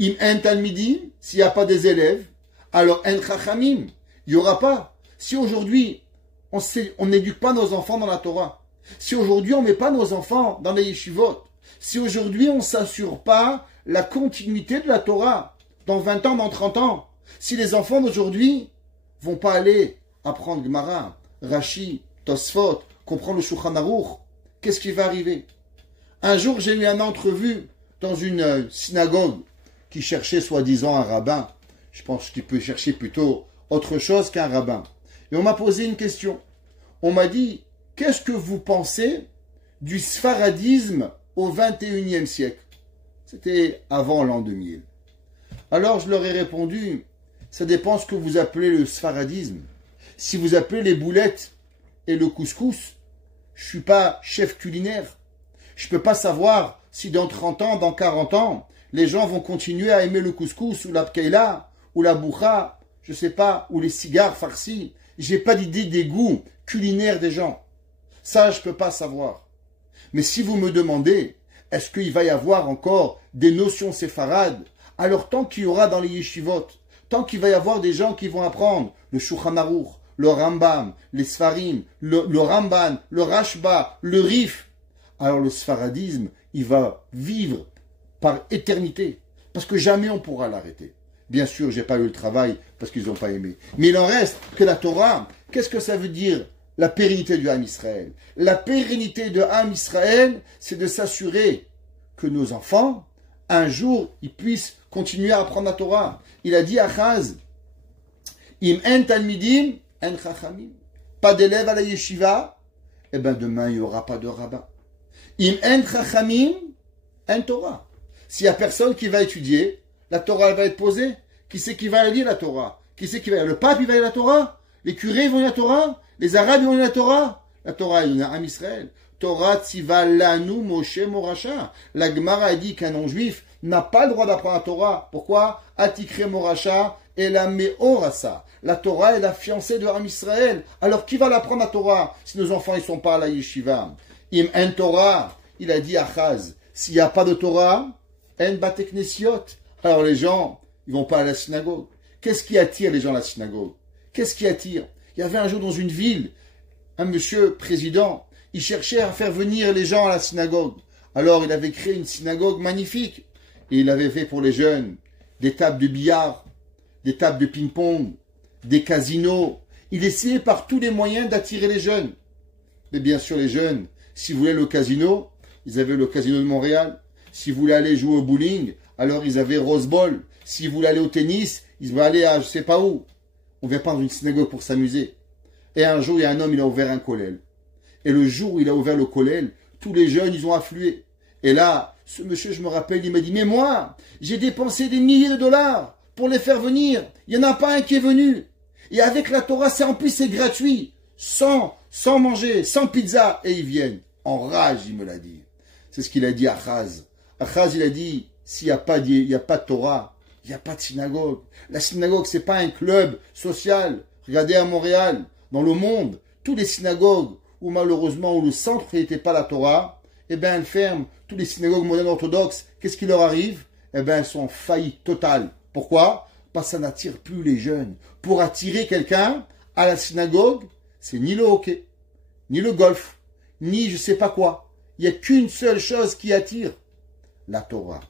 Im en talmidim, s'il n'y a pas des élèves, alors en chachamim, il n'y aura pas. Si aujourd'hui, on n'éduque pas nos enfants dans la Torah, si aujourd'hui on ne met pas nos enfants dans les yeshivot, si aujourd'hui on ne s'assure pas la continuité de la Torah, dans 20 ans, dans 30 ans, si les enfants d'aujourd'hui vont pas aller apprendre Gemara, Rashi, Tosfot, comprendre le Shulchan Aruch, qu'est-ce qui va arriver? Un jour, j'ai eu une entrevue dans une synagogue qui cherchait soi-disant un rabbin. Je pense qu'il peut chercher plutôt autre chose qu'un rabbin. Et on m'a posé une question. On m'a dit, qu'est-ce que vous pensez du sfaradisme au XXIe siècle? C'était avant l'an 2000. Alors je leur ai répondu, ça dépend ce que vous appelez le sfaradisme. Si vous appelez les boulettes et le couscous, je ne suis pas chef culinaire. Je ne peux pas savoir si dans 30 ans, dans 40 ans, les gens vont continuer à aimer le couscous ou la pkeila ou la boucha, je ne sais pas, ou les cigares farcis. Je n'ai pas d'idée des goûts culinaires des gens. Ça, je ne peux pas savoir. Mais si vous me demandez, est-ce qu'il va y avoir encore des notions séfarades? Alors tant qu'il y aura dans les yeshivot, tant qu'il va y avoir des gens qui vont apprendre le Shulchan Aruch, le Rambam, les Sfarim, le Ramban, le Rashba, le Rif, alors le sfaradisme, il va vivre par éternité. Parce que jamais on pourra l'arrêter. Bien sûr, j'ai pas eu le travail parce qu'ils n'ont pas aimé. Mais il en reste que la Torah, qu'est-ce que ça veut dire? La pérennité du Ham Israël. La pérennité de Ham Israël, c'est de s'assurer que nos enfants, un jour, ils puissent continuer à apprendre la Torah. Il a dit à Achaz, Im en talmidim, en chachamim. Pas d'élèves à la yeshiva, eh bien demain, il n'y aura pas de rabbin. Im en chachamim, en Torah. S'il n'y a personne qui va étudier, la Torah elle va être posée. Qui c'est qui va lire la Torah? Qui c'est qui va lire? Le pape, il va lire la Torah? Les curés vont lire la Torah? Les Arabes vont lire la Torah? La Torah, il y a un Israël. Torah tziva lanu Moshe Moracha. La Gemara a dit qu'un non-juif n'a pas le droit d'apprendre la Torah. Pourquoi? Atikre Moracha et la Meorasa. La Torah est la fiancée de Ham Israël. Alors qui va l'apprendre la Torah si nos enfants ne sont pas à la yeshiva? Im en Torah, il a dit à Achaz, s'il n'y a pas de Torah, en bate knesiot. Alors les gens, ils vont pas à la synagogue. Qu'est-ce qui attire les gens à la synagogue? Qu'est-ce qui attire? Il y avait un jour dans une ville, un monsieur président, il cherchait à faire venir les gens à la synagogue. Alors il avait créé une synagogue magnifique. Et il avait fait pour les jeunes des tables de billard, des tables de ping-pong, des casinos. Il essayait par tous les moyens d'attirer les jeunes. Mais bien sûr les jeunes, si vous voulez le casino, ils avaient le casino de Montréal. Si vous voulez aller jouer au bowling, alors ils avaient Rose Bowl. Si vous voulez aller au tennis, ils vont aller à je sais pas où. On ne vient pas dans une synagogue pour s'amuser. Et un jour, il y a un homme, il a ouvert un kollel. Et le jour où il a ouvert le kollel, tous les jeunes, ils ont afflué. Et là, ce monsieur, je me rappelle, il m'a dit, mais moi, j'ai dépensé des milliers de dollars pour les faire venir. Il n'y en a pas un qui est venu. Et avec la Torah, en plus, c'est gratuit. Sans manger, sans pizza. Et ils viennent. En rage, il me l'a dit. C'est ce qu'il a dit à Achaz. Achaz, il a dit, s'il n'y a pas de Torah, il n'y a pas de synagogue. La synagogue, c'est pas un club social. Regardez à Montréal, dans le monde, tous les synagogues où malheureusement où le centre n'était pas la Torah, eh bien elles ferment. Tous les synagogues modernes orthodoxes, qu'est-ce qui leur arrive? Eh bien elles sont en faillite totale. Pourquoi? Parce que ça n'attire plus les jeunes. Pour attirer quelqu'un à la synagogue, c'est ni le hockey, ni le golf, ni je sais pas quoi. Il n'y a qu'une seule chose qui attire, la Torah.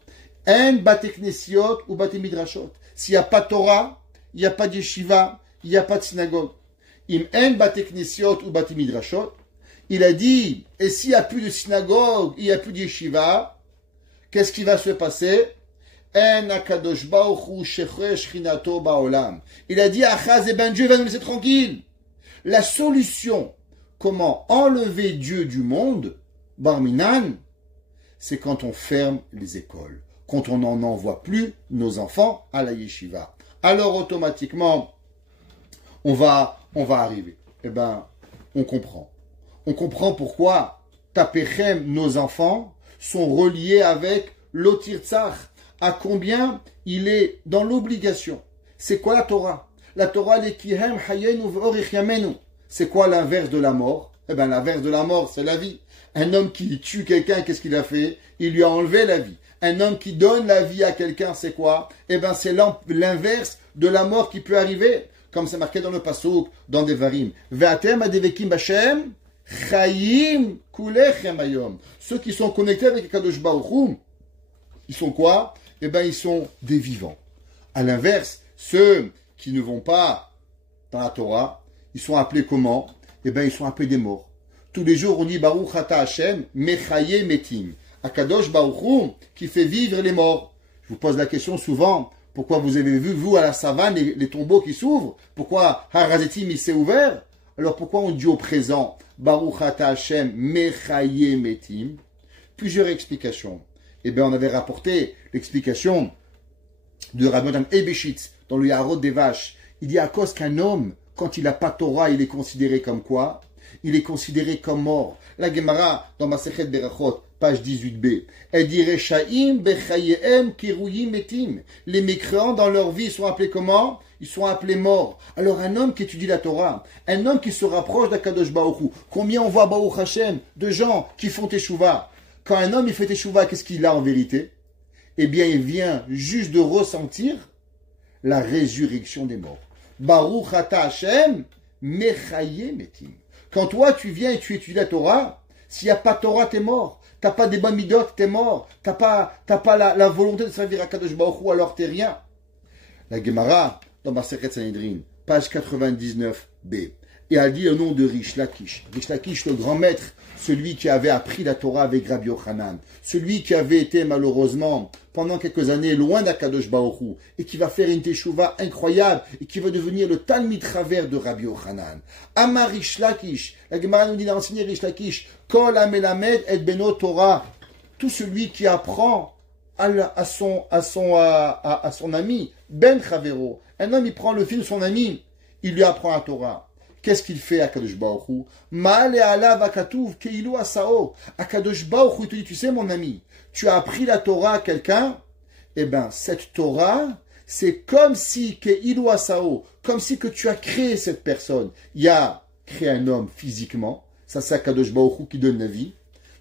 En bate knesiot ou bate midrashot. S'il n'y a pas de Torah, il n'y a pas de yeshiva, il n'y a pas de synagogue. Im en bate knesiot ou bate midrashot. Il a dit, et s'il n'y a plus de synagogue, il n'y a plus de yeshiva, qu'est-ce qui va se passer? En akadosh baruch hu shechesh shchinato baolam. Il a dit, Achaz, et ben Dieu va nous laisser tranquille. La solution, comment enlever Dieu du monde, Barminan, c'est quand on ferme les écoles, quand on n'en envoie plus nos enfants à la yeshiva. Alors automatiquement, on va arriver. Eh ben, on comprend. On comprend pourquoi Tapechem, nos enfants, sont reliés avec l'Otirtzach. À combien il est dans l'obligation. C'est quoi la Torah? La Torah, l'Ekihem Hayenu V'orich Yamenu. C'est quoi l'inverse de la mort? Eh bien, l'inverse de la mort, c'est la vie. Un homme qui tue quelqu'un, qu'est-ce qu'il a fait? Il lui a enlevé la vie. Un homme qui donne la vie à quelqu'un, c'est quoi? Eh bien, c'est l'inverse de la mort qui peut arriver. Comme c'est marqué dans le Passouk, dans Devarim. Ve'atem adevekim b'Hashem, chayim kulechem hayom. Ceux qui sont connectés avec Kadosh Baruch Hu, ils sont quoi? Eh bien, ils sont des vivants. À l'inverse, ceux qui ne vont pas dans la Torah, ils sont appelés comment? Eh bien, ils sont appelés des morts. Tous les jours, on dit Baruch Ata Hashem, Mechaye Metim. Akadosh Baruch Hu, qui fait vivre les morts. Je vous pose la question souvent, pourquoi vous avez vu, vous, à la savane, les tombeaux qui s'ouvrent? Pourquoi Harazetim, il s'est ouvert? Alors pourquoi on dit au présent Baruch Ata Hashem, Mechaye Metim? Plusieurs explications. Eh bien, on avait rapporté l'explication de Rabbi Ebeshitz dans le Yarod des Vaches. Il dit à cause qu'un homme, quand il n'a pas Torah, il est considéré comme quoi? Il est considéré comme mort. La Gemara, dans Masechet Berachot, page 18b, elle dit Rechaim bechayem kiruyim metim. Les mécréants dans leur vie sont appelés comment? Ils sont appelés morts. Alors un homme qui étudie la Torah, un homme qui se rapproche d'Akadosh Baruch Hu, combien on voit Baruch Hashem de gens qui font teshuva? Quand un homme il fait teshuva, qu'est-ce qu'il a en vérité? Eh bien, il vient juste de ressentir la résurrection des morts. Baruch ata Hashem mechaye metim. Quand toi, tu viens et tu étudies la Torah, s'il n'y a pas de Torah, t'es mort. T'as pas des bonnes midot, t'es mort. T'as pas la volonté de servir à Kadosh Baruch Hu, alors t'es rien. La Gemara, dans Masechet Sanhedrin, page 99b, et elle dit le nom de Rish Lakish. Rish Lakish, le grand maître, celui qui avait appris la Torah avec Rabbi Yochanan, celui qui avait été malheureusement pendant quelques années loin d'Akadosh Baruch Hu, et qui va faire une teshuva incroyable, et qui va devenir le Talmid Chaver de Rabbi Yochanan. Amar Rish Lakish, la Gemara nous dit d'enseigner Rish Lakish, Kol amelamed et beno Torah, tout celui qui apprend à son ami, Ben Chavero, un homme il prend le fils de son ami, il lui apprend la Torah. Qu'est-ce qu'il fait à Kadosh Baruch Hu? Ma'ale alav akatuv keilu asao. Akadosh Baruch Hu, il te dit, tu sais mon ami, tu as appris la Torah à quelqu'un, eh bien cette Torah, c'est comme si keilu asao, comme si que tu as créé cette personne. Il y a créé un homme physiquement, ça c'est Akadosh Baruch Hu qui donne la vie,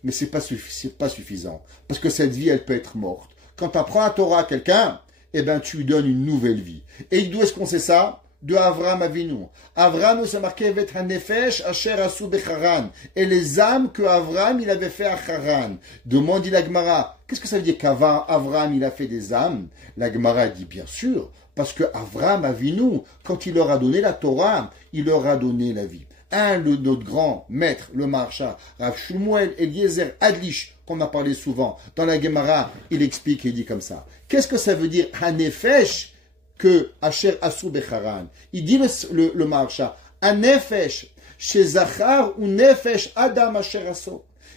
mais c'est pas suffisant, parce que cette vie elle peut être morte. Quand tu apprends la Torah à quelqu'un, eh bien tu lui donnes une nouvelle vie. Et d'où est-ce qu'on sait ça? De Avram Avinu. Avram, c'est marqué Vet hanefesh asher asu becharan. Et les âmes que Avram il avait fait à Haran. Demande la Gemara. Qu'est-ce que ça veut dire qu'avant Avram il a fait des âmes? La Gemara dit bien sûr, parce que Avram Avinu, quand il leur a donné la Torah, il leur a donné la vie. Notre grand maître, le Maharsha, Rav Shmuel Eliezer Adlish, qu'on a parlé souvent, dans la Gemara, il explique et il dit comme ça. Qu'est-ce que ça veut dire hanefesh? Que Asher Asu Becharan. Il dit le Maharsha, un nefesh, chez Zachar ou nefesh Adam Asher Asu.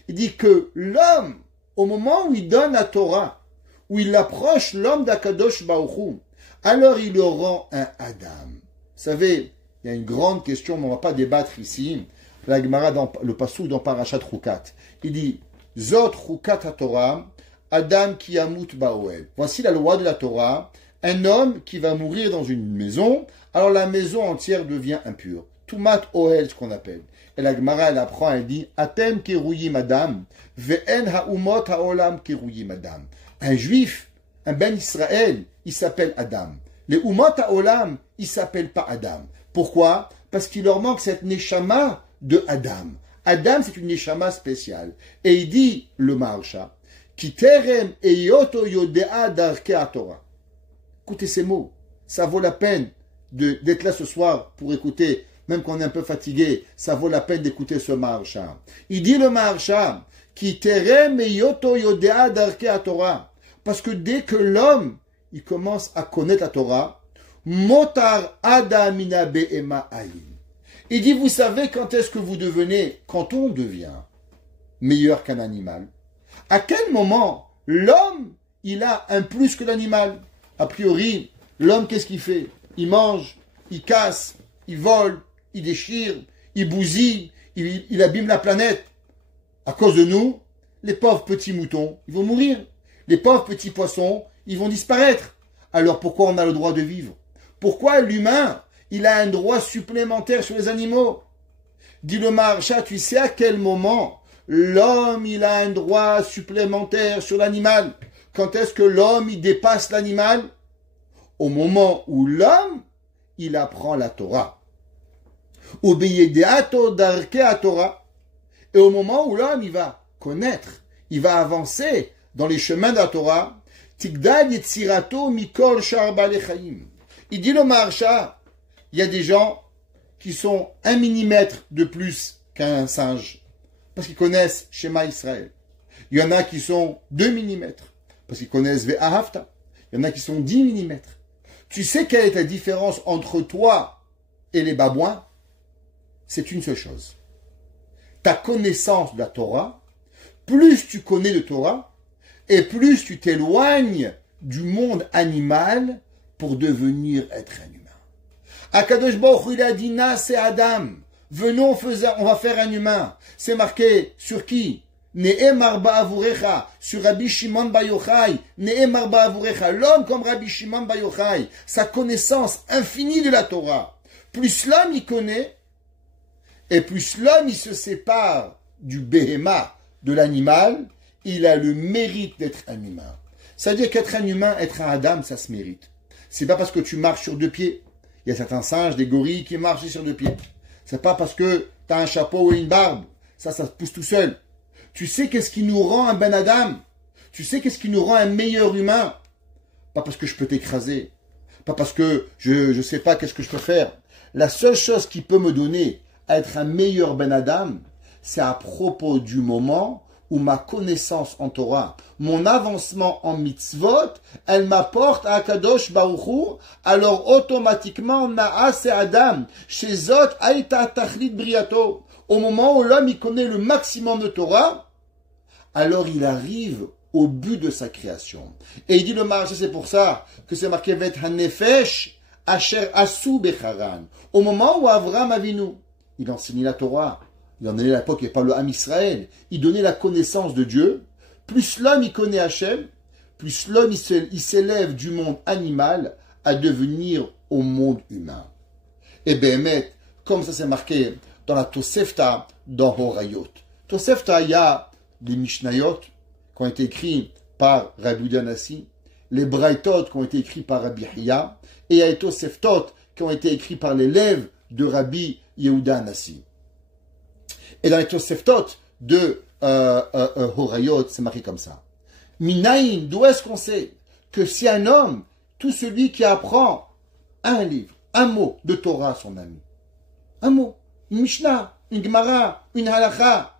Il dit que l'homme, au moment où il donne la Torah, où il approche l'homme d'Akadosh Baruch Hu, alors il le rend un Adam. Vous savez, il y a une grande question, mais on ne va pas débattre ici. La Gemara, dans le Passouk, dans Parashat Chukat, il dit, Zot Chukat HaTorah, Adam ki yamut ba'oel. Voici la loi de la Torah. Un homme qui va mourir dans une maison, alors la maison entière devient impure. Tumat Ohel, ce qu'on appelle. Et la Gemara, elle apprend, elle dit, Atem kiruyim Adam, ve'en ha'umot ha'olam kiruyim Adam. Un juif, un ben Israël, il s'appelle Adam. Les umot ha'olam, il s'appelle pas Adam. Pourquoi? Parce qu'il leur manque cette neshama de Adam. Adam, c'est une neshama spéciale. Et il dit, le Maharsha, Ki terem eyoto yodea darke Torah. Écoutez ces mots. Ça vaut la peine d'être là ce soir pour écouter, même quand on est un peu fatigué, ça vaut la peine d'écouter ce Maharsha. Il dit le Maharsha, Ki terem eyoto yodea darke Torah. Parce que dès que l'homme, il commence à connaître la Torah, Motar Adamina Be'ema Ayin. Il dit, vous savez quand est-ce que vous devenez, quand on devient meilleur qu'un animal? À quel moment l'homme, il a un plus que l'animal? A priori, l'homme, qu'est-ce qu'il fait? Il mange, il casse, il vole, il déchire, il bousille, il abîme la planète. À cause de nous, les pauvres petits moutons, ils vont mourir. Les pauvres petits poissons, ils vont disparaître. Alors pourquoi on a le droit de vivre? Pourquoi l'humain, il a un droit supplémentaire sur les animaux? Dit le Maharsha, tu sais à quel moment l'homme, il a un droit supplémentaire sur l'animal? Quand est-ce que l'homme, il dépasse l'animal? Au moment où l'homme, il apprend la Torah. Torah. Et au moment où l'homme, il va connaître, il va avancer dans les chemins de la Torah, il dit le Maharsha, il y a des gens qui sont 1 millimètre de plus qu'un singe, parce qu'ils connaissent Shema Israël. Il y en a qui sont 2 millimètres, parce qu'ils connaissent Ve'ahavta. Il y en a qui sont 10 millimètres. Tu sais quelle est la différence entre toi et les babouins? C'est une seule chose. Ta connaissance de la Torah, plus tu connais de Torah, et plus tu t'éloignes du monde animal pour devenir être un humain. Akadosh Baruch Hu, il a dit, c'est Adam. Venons, on va faire un humain. C'est marqué sur qui? Ne'emar ba'avurecha, sur Rabbi Shimon Bar Yochai. Ne'emar ba'avurecha, l'homme comme Rabbi Shimon Bar Yochai. Sa connaissance infinie de la Torah. Plus l'homme il connaît, et plus l'homme il se sépare du béhéma, de l'animal, il a le mérite d'être un humain. C'est-à-dire qu'être un humain, être un Adam, ça se mérite. C'est pas parce que tu marches sur 2 pieds. Il y a certains singes, des gorilles qui marchent sur 2 pieds. C'est pas parce que tu as un chapeau ou une barbe. Ça pousse tout seul. Tu sais qu'est-ce qui nous rend un ben Adam? Tu sais qu'est-ce qui nous rend un meilleur humain? Pas parce que je peux t'écraser. Pas parce que je sais pas qu'est-ce que je peux faire. La seule chose qui peut me donner à être un meilleur ben Adam, c'est à propos du moment où ma connaissance en Torah, mon avancement en mitzvot, elle m'apporte à Kadosh Baruch Hu, alors automatiquement, Naas et Adam, chez Zot, Aïta Tachlit Briato, au moment où l'homme il connaît le maximum de Torah, alors il arrive au but de sa création. Et il dit le Maharsha, c'est pour ça que c'est marqué Vet HaNefesh, Asher Asu Becharan, au moment où Avram Avinu, il enseignait la Torah. Il en est à l'époque, il n'y avait pas le Ham Israël. Il donnait la connaissance de Dieu. Plus l'homme, il connaît Hachem, plus l'homme, il s'élève du monde animal à devenir au monde humain. Et bien, comme ça c'est marqué dans la Tosefta, dans Horayot. Tosefta, il y a des Mishnayot qui ont été écrits par Rabbi Yehuda Hanassi, les Braithot qui ont été écrits par Rabbi Hiya, et il y a les Toseftot qui ont été écrits par l'élève de Rabbi Yehuda Hanassi. Et dans les Toseftot de Horayot, c'est marqué comme ça. Minaïn, d'où est-ce qu'on sait que si un homme, tout celui qui apprend un livre, un mot de Torah à son ami, un mot, une Mishnah, une Gemara, une Halacha,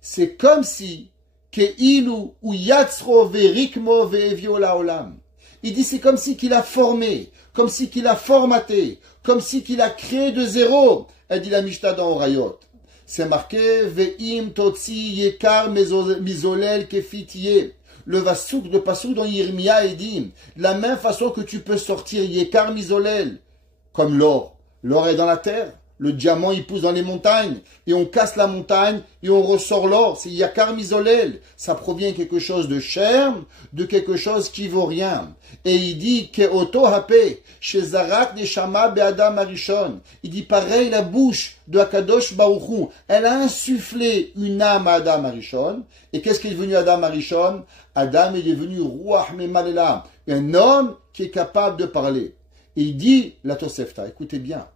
c'est comme si Keilu ou Yatzro verikmo ve'evio laolam. Il dit c'est comme si qu'il a formé, comme si qu'il a formaté, comme si qu'il a créé de zéro. Elle dit la Mishnah dans Horayot. C'est marqué Ve'im totsi yekar mizolel kefitiye. Le passouk dans Yirmia est dit de la même façon que tu peux sortir yekar mizolel, comme l'or. L'or est dans la terre. Le diamant, il pousse dans les montagnes. Et on casse la montagne et on ressort l'or. C'est yakar mizolel. Ça provient de quelque chose de cher, de quelque chose qui vaut rien. Et il dit que oto hape shezarak neshama be'adam arishon. Il dit pareil, la bouche de Akadosh Baruch Hu, elle a insufflé une âme à Adam Arishon. Et qu'est-ce qui est devenu Adam Arishon? Adam est devenu Ruach Memalela, un homme qui est capable de parler. Et il dit la Tosefta, écoutez bien.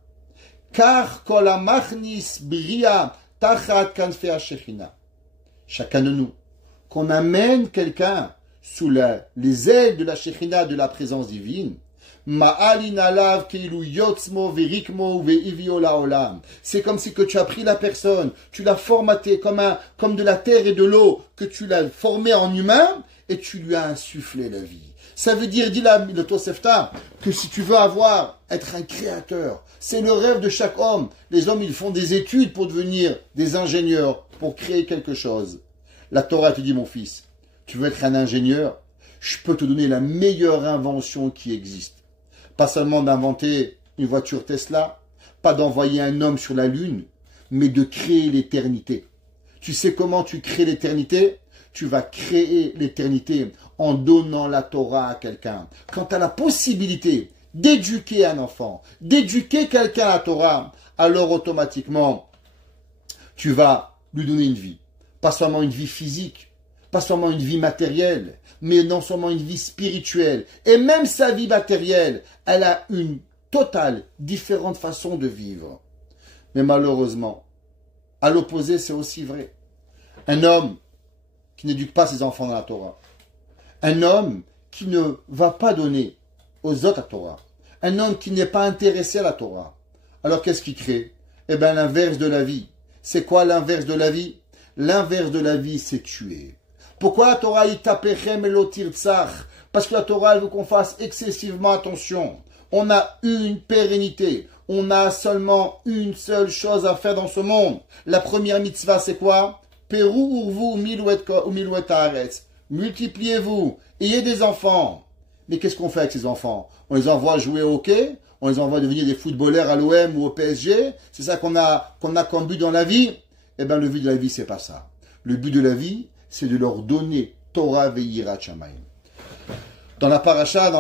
Car kol hamachnis bria tachat kanfei hashechina. Chacun de nous, qu'on amène quelqu'un sous les ailes de la Shechina, de la présence divine. C'est comme si que tu as pris la personne, tu l'as formaté comme de la terre et de l'eau, que tu l'as formé en humain et tu lui as insufflé la vie. Ça veut dire, dit le Tosefta, que si tu veux être un créateur, c'est le rêve de chaque homme. Les hommes, ils font des études pour devenir des ingénieurs, pour créer quelque chose. La Torah te dit, mon fils, tu veux être un ingénieur, je peux te donner la meilleure invention qui existe. Pas seulement d'inventer une voiture Tesla, pas d'envoyer un homme sur la Lune, mais de créer l'éternité. Tu sais comment tu crées l'éternité? Tu vas créer l'éternité en donnant la Torah à quelqu'un. Quand tu as la possibilité d'éduquer un enfant, d'éduquer quelqu'un à la Torah, alors automatiquement, tu vas lui donner une vie. Pas seulement une vie physique, pas seulement une vie matérielle, mais non seulement une vie spirituelle. Et même sa vie matérielle, elle a une totale différente façon de vivre. Mais malheureusement, à l'opposé, c'est aussi vrai. Un homme qui n'éduque pas ses enfants dans la Torah. Un homme qui ne va pas donner aux autres la Torah. Un homme qui n'est pas intéressé à la Torah. Alors qu'est-ce qu'il crée? Eh bien, l'inverse de la vie. C'est quoi l'inverse de la vie? L'inverse de la vie, c'est tuer. Pourquoi la Torah y tapechem elotir tsach? Parce que la Torah, elle veut qu'on fasse excessivement attention. On a une pérennité. On a seulement une seule chose à faire dans ce monde. La première mitzvah, c'est quoi? Perou urvu milouet haaretz. Multipliez-vous. Ayez des enfants. Mais qu'est-ce qu'on fait avec ces enfants? On les envoie jouer au hockey? On les envoie devenir des footballeurs à l'OM ou au PSG? C'est ça qu'on a comme but dans la vie? Eh bien, le but de la vie, c'est pas ça. Le but de la vie, c'est de leur donner Torah ve'yirat shamayim. Dans la parasha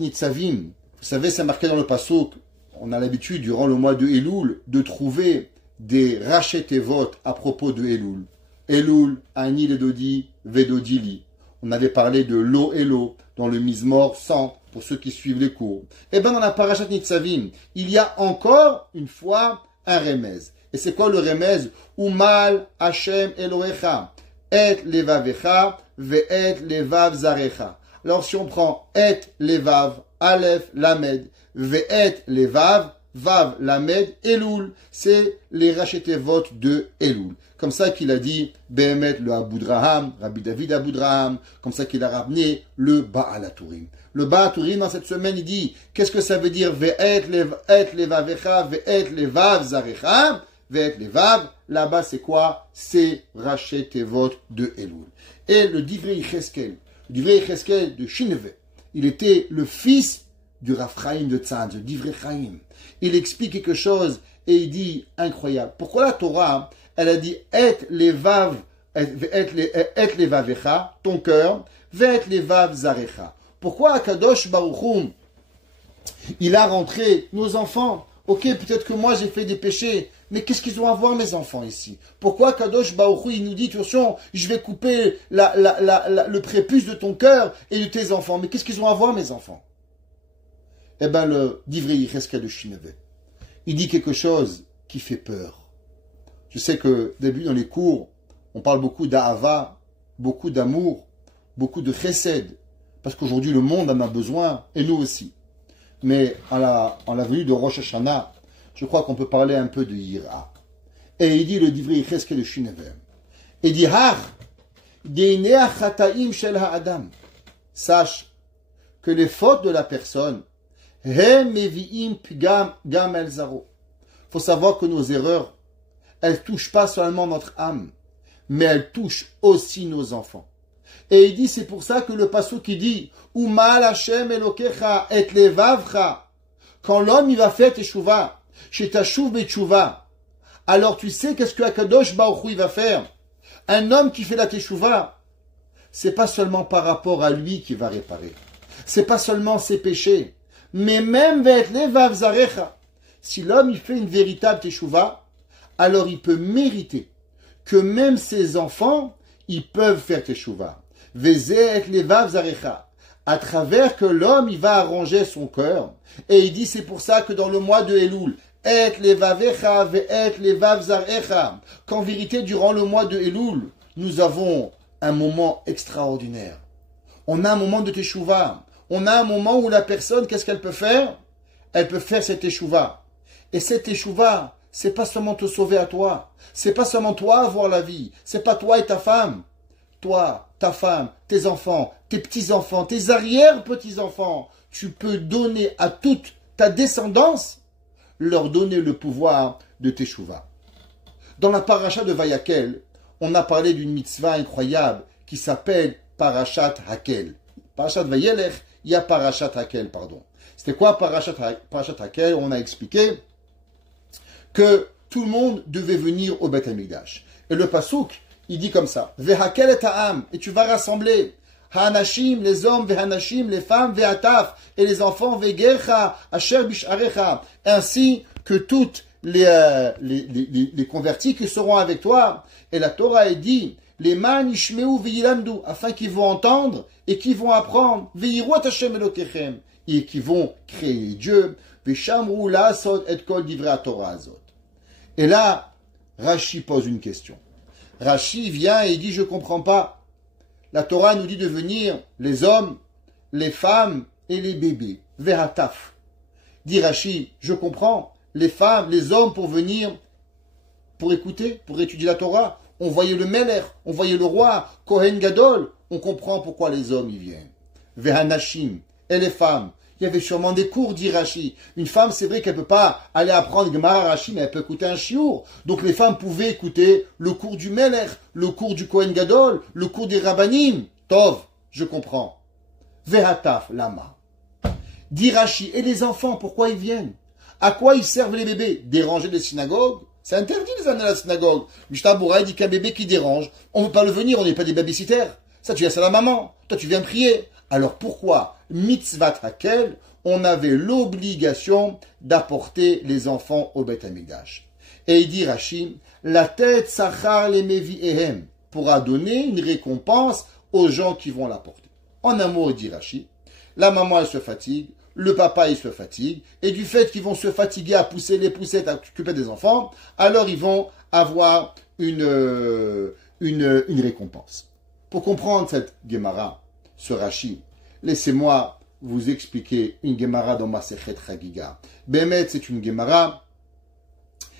Nitzavim, vous savez, c'est marqué dans le pasuk, on a l'habitude, durant le mois de Elul, de trouver des rachet tevot à propos de Elul. Elul, Ani Ledodi, Vedodili. On avait parlé de Lo Elo dans le Mizmor 100, pour ceux qui suivent les cours. Et bien, dans la parasha Nitzavim, il y a encore une fois un remez. Et c'est quoi le remez? Umal Hashem Elohecha, et levavecha, ve'et levav zarecha. Alors si on prend et levav, aleph, lamed, ve'et levav, vav, lamed, elul, c'est les rachetevot de Elul. Comme ça qu'il a dit, Behemet le Aboudraham, Rabbi David Aboudraham, comme ça qu'il a ramené le Baal HaTurim. Le Baal HaTurim, dans cette semaine, il dit, qu'est-ce que ça veut dire? Ve'et levavecha, ve'et levav zarecha, ve'et levav, là-bas c'est quoi? C'est Rachet Tevot de Elul. Et le Divrei Yecheskel de Shineve, il était le fils du Rav Chaim de Tzanz, le Divrei Chaim. Il explique quelque chose et il dit, incroyable, pourquoi la Torah, elle a dit et levavecha, ton cœur, ve'et levav zarecha. Pourquoi Akadosh Baruch Hu, il a rentré nos enfants? Ok, peut-être que moi j'ai fait des péchés, mais qu'est-ce qu'ils ont à voir mes enfants ici? Pourquoi Kadosh Baruch Hu, il nous dit, attention, je vais couper le prépuce de ton cœur et de tes enfants, mais qu'est-ce qu'ils ont à voir mes enfants? Eh bien, le Divrei Yecheskel de Shineve, il dit quelque chose qui fait peur. Je sais que, début dans les cours, on parle beaucoup d'Ahava, beaucoup d'amour, beaucoup de chesed, parce qu'aujourd'hui le monde en a besoin, et nous aussi. Mais à la venue de Rosh Hashanah, je crois qu'on peut parler un peu de Yira. Et il dit le Divrei Yecheskel de Shineve. Il dit, sache que les fautes de la personne, il faut savoir que nos erreurs, elles ne touchent pas seulement notre âme, mais elles touchent aussi nos enfants. Et il dit, c'est pour ça que le pasuk qui dit, Umal Hashem Elokecha et levavcha, quand l'homme il va faire teshuva, chez tashuv betchuva, alors tu sais qu'est-ce que Akadosh Baruch Hu il va faire? Un homme qui fait la teshuva, c'est pas seulement par rapport à lui qui va réparer. C'est pas seulement ses péchés, mais même ve'et levav zarecha. Si l'homme il fait une véritable teshuva, alors il peut mériter que même ses enfants, ils peuvent faire teshuva. Ve'et levav zarecha. À travers que l'homme, il va arranger son cœur. Et il dit, c'est pour ça que dans le mois de Elul, et levavecha ve'et levav zarecha. Qu'en vérité, durant le mois de Elul, nous avons un moment extraordinaire. On a un moment de teshuva. On a un moment où la personne, qu'est-ce qu'elle peut faire? Elle peut faire cette teshuva. Et cette teshuva, c'est pas seulement te sauver à toi. C'est pas seulement toi avoir la vie. C'est pas toi et ta femme. Toi, ta femme, tes enfants, tes petits-enfants, tes arrière-petits-enfants. Tu peux donner à toute ta descendance, leur donner le pouvoir de teshuva. Dans la paracha de Vayakel, on a parlé d'une mitzvah incroyable qui s'appelle Parashat Hakel. Parashat Vayelech, il y a Parashat Hakel, pardon. C'était quoi Parashat Hakel? On a expliqué que tout le monde devait venir au Beth Amikdash. Et le Pasuk, il dit comme ça, Vehakel et ta'am, et tu vas rassembler Hanashim, les hommes, Vehanashim, les femmes, Vehataf, et les enfants, Vegercha, Asher Bisharecha, ainsi que toutes les convertis qui seront avec toi. Et la Torah est dit, les man ishmeu veyilamdu, afin qu'ils vont entendre et qu'ils vont apprendre, veyiruat Hashem Elokechem, et qui vont créer Dieu, veshamru la'asot et kol divrei Torah azot. Et là, Rashi pose une question. Rashi vient et dit, je comprends pas. La Torah nous dit de venir les hommes, les femmes et les bébés. Vehataf. Dit Rashi, je comprends. Les femmes, les hommes pour venir, pour écouter, pour étudier la Torah. On voyait le Melech, on voyait le roi, Kohen Gadol. On comprend pourquoi les hommes y viennent. Vehanashim. Et les femmes. Il y avait sûrement des cours, dit Rashi. Une femme, c'est vrai qu'elle ne peut pas aller apprendre Gemara Rashi, mais elle peut écouter un chiour. Donc les femmes pouvaient écouter le cours du Melech, le cours du Kohen Gadol, le cours des Rabbanim. Tov, je comprends. Vehataf, lama. Dit Rashi, et les enfants, pourquoi ils viennent? À quoi ils servent les bébés? Déranger les synagogues? C'est interdit les amener à la synagogue. Mishnah Bora dit qu'un bébé qui dérange, on ne veut pas le venir, on n'est pas des babysitters. Ça, tu laisses à la maman. Toi, tu viens prier. Alors pourquoi, mitzvat hakel, on avait l'obligation d'apporter les enfants au Beth Amikdash? Et il dit Rashi, la tête sachar les mevi'ehem, pourra donner une récompense aux gens qui vont l'apporter. En un mot, il dit Rashi, la maman elle se fatigue, le papa il se fatigue, et du fait qu'ils vont se fatiguer à pousser les poussettes, à s'occuper des enfants, alors ils vont avoir une récompense. Pour comprendre cette Gemara, ce Rashi, laissez-moi vous expliquer une Gemara dans Masechet Chagiga. Behemet, c'est une Gemara,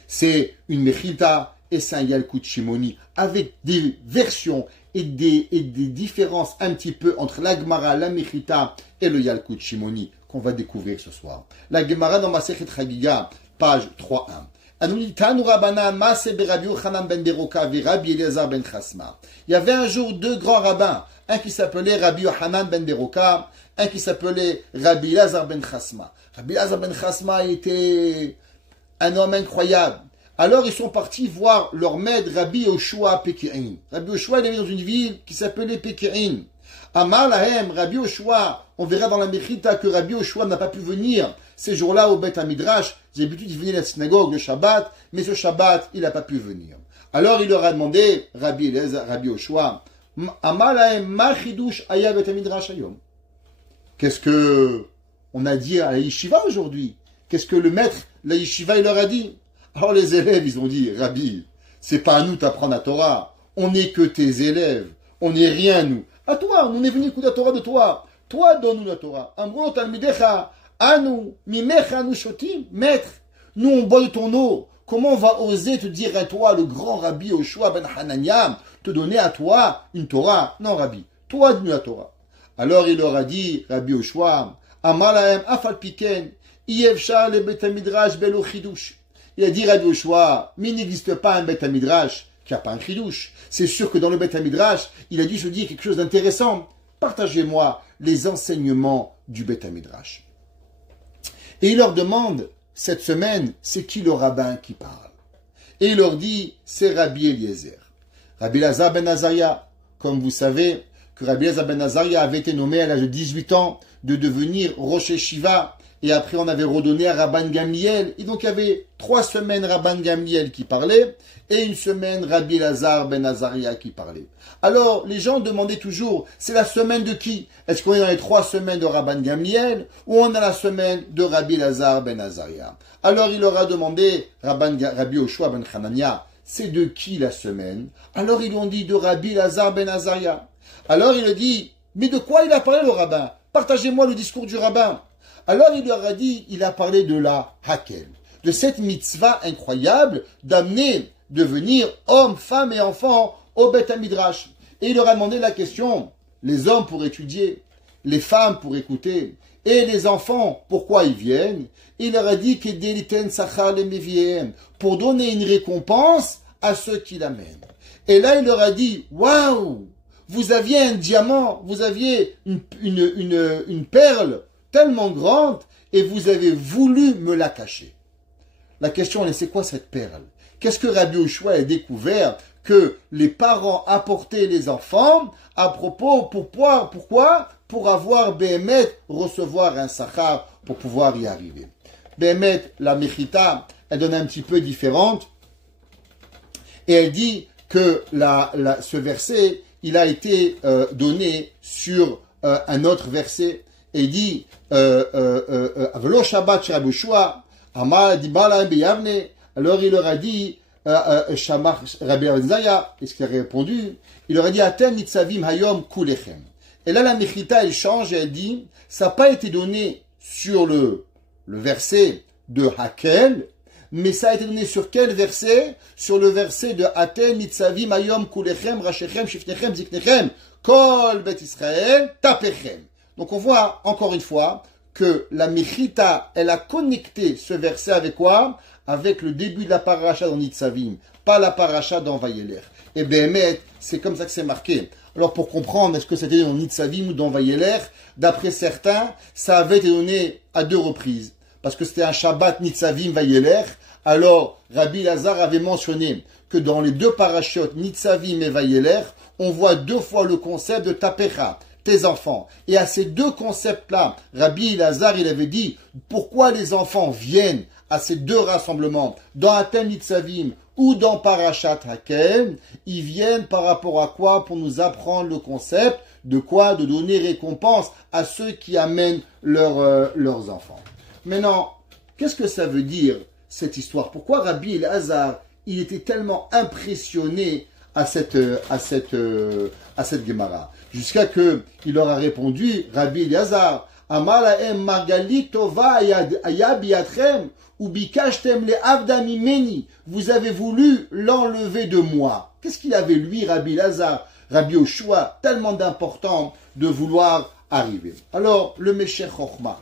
c'est une Mechilta et c'est un Yalkut Shimoni, avec des versions et des différences un petit peu entre la Gemara, la Mechilta et le Yalkut Shimoni qu'on va découvrir ce soir. La Gemara dans Masechet Chagiga, page 3.1. Il y avait un jour deux grands rabbins, un qui s'appelait Rabbi Yohanan ben Beroka, un qui s'appelait Rabbi Elazar ben Chasma. Rabbi Elazar ben Chasma était un homme incroyable. Alors ils sont partis voir leur maître Rabbi Yoshua Peki'in. Rabbi Yoshua il est dans une ville qui s'appelait Peki'in. Amar Lahem, Rabbi Yoshua, on verra dans la Mechita que Rabbi Yoshua n'a pas pu venir ces jours-là au Beth Amidrash. J'ai l'habitude de venir à la synagogue le Shabbat, mais ce Shabbat, il n'a pas pu venir. Alors il leur a demandé, Rabbi Yoshua, Amar Lahem, ma chidush aya Beth Amidrash ayom. Qu'est-ce que on a dit à la yeshiva aujourd'hui? Qu'est-ce que le maître, la yeshiva, il leur a dit? Alors les élèves, ils ont dit, Rabbi, c'est pas à nous d'apprendre la Torah. On n'est que tes élèves. On n'est rien, nous. À toi, on est venu écouter la Torah de toi. Toi, donne-nous la Torah. Amro talmidecha, anu, mimecha, nu shotim. Maître, nous, on boit de ton eau. Comment on va oser te dire à toi, le grand Rabbi Yoshua ben Hanania, te donner à toi une Torah? Non, Rabbi, toi, donne-nous la Torah. Alors il leur a dit, Rabbi Yoshua, Amalahem afal piken, yevcha le bet midrash belo chidush. Il a dit, Rabbi Yoshua, mais il n'existe pas un bet midrash qui n'a pas un chidouche. C'est sûr que dans le bet midrash, il a dû se dire quelque chose d'intéressant. Partagez-moi les enseignements du bet midrash. Et il leur demande, cette semaine, c'est qui le rabbin qui parle? Et il leur dit, c'est Rabbi Eliezer. Rabbi Elazar ben Azaria, comme vous savez, que Rabbi Elazar ben Azaria avait été nommé à l'âge de 18 ans de devenir Rosh Yeshiva et après on avait redonné à Rabban Gamliel. Et donc il y avait 3 semaines Rabban Gamliel qui parlait, et une semaine Rabbi Elazar ben Azaria qui parlait. Alors les gens demandaient toujours, c'est la semaine de qui? Est-ce qu'on est dans les 3 semaines de Rabban Gamliel, ou on a la semaine de Rabbi Elazar ben Azaria? Alors il leur a demandé, Rabbi Yoshua ben Hanania, c'est de qui la semaine? Alors ils lui ont dit de Rabbi Elazar ben Azaria. Alors il a dit, mais de quoi il a parlé le rabbin? Partagez-moi le discours du rabbin. Alors il leur a dit, il a parlé de la Hakel, de cette mitzvah incroyable d'amener, de venir hommes, femmes et enfants au Beth HaMidrash. Et il leur a demandé la question, les hommes pour étudier, les femmes pour écouter, et les enfants, pourquoi ils viennent? Il leur a dit que Deliten Sachar le Meviem, pour donner une récompense à ceux qui l'amènent. Et là il leur a dit, waouh! Vous aviez un diamant, vous aviez une perle tellement grande et vous avez voulu me la cacher. La question est, c'est quoi cette perle? Qu'est-ce que Rabbi Yoshua a découvert que les parents apportaient les enfants à propos, pourquoi? Pour avoir Béhémet, recevoir un sachar pour pouvoir y arriver. Béhémet, la Mechita, elle donne un petit peu différente et elle dit que ce verset, il a été donné sur un autre verset et dit Avelo Shabbat Rabbi Yoshua Amar Dibala Beyavne. Alors il leur a dit Rabbi Elazar, est-ce qu'il a répondu? Il leur a dit Atem Nitzavim Hayom Kulechem. Et là la Mechita elle change et elle dit ça n'a pas été donné sur le verset de Hakel, mais ça a été donné sur quel verset? Sur le verset de Atem Nitzavim Hayom Kulechem Rashechem Shifnechem Ziknechem Kol Bet Israël Tapechem. Donc on voit encore une fois que la Mechita, elle a connecté ce verset avec quoi? Avec le début de la paracha dans Nitzavim, pas la paracha dans Vayelech. Et Béhémet, c'est comme ça que c'est marqué. Alors pour comprendre, est-ce que c'était dans Nitzavim ou dans Vayelech? D'après certains, ça avait été donné à 2 reprises. Parce que c'était un Shabbat Nitzavim Vayelech. Alors Rabbi Elazar avait mentionné que dans les 2 parachutes, Nitzavim et Vayelech, on voit 2 fois le concept de Tapecha, tes enfants. Et à ces 2 concepts-là, Rabbi Elazar, il avait dit, pourquoi les enfants viennent à ces 2 rassemblements, dans Atem Nitzavim ou dans Parashat Hakel, ils viennent par rapport à quoi? Pour nous apprendre le concept de quoi? De donner récompense à ceux qui amènent leurs enfants. Maintenant, qu'est-ce que ça veut dire, cette histoire? Pourquoi Rabbi Elazar, il était tellement impressionné à cette Gemara? Jusqu'à que il leur a répondu, Rabbi Elazar, Amalaem Margalit Tova Ayabiatrem, ou Bikashtem le Avda Mimeni, vous avez voulu l'enlever de moi. Qu'est-ce qu'il avait, lui, Rabbi Elazar, Rabbi Yoshua, tellement d'important de vouloir arriver? Alors, le Meshech Chochma,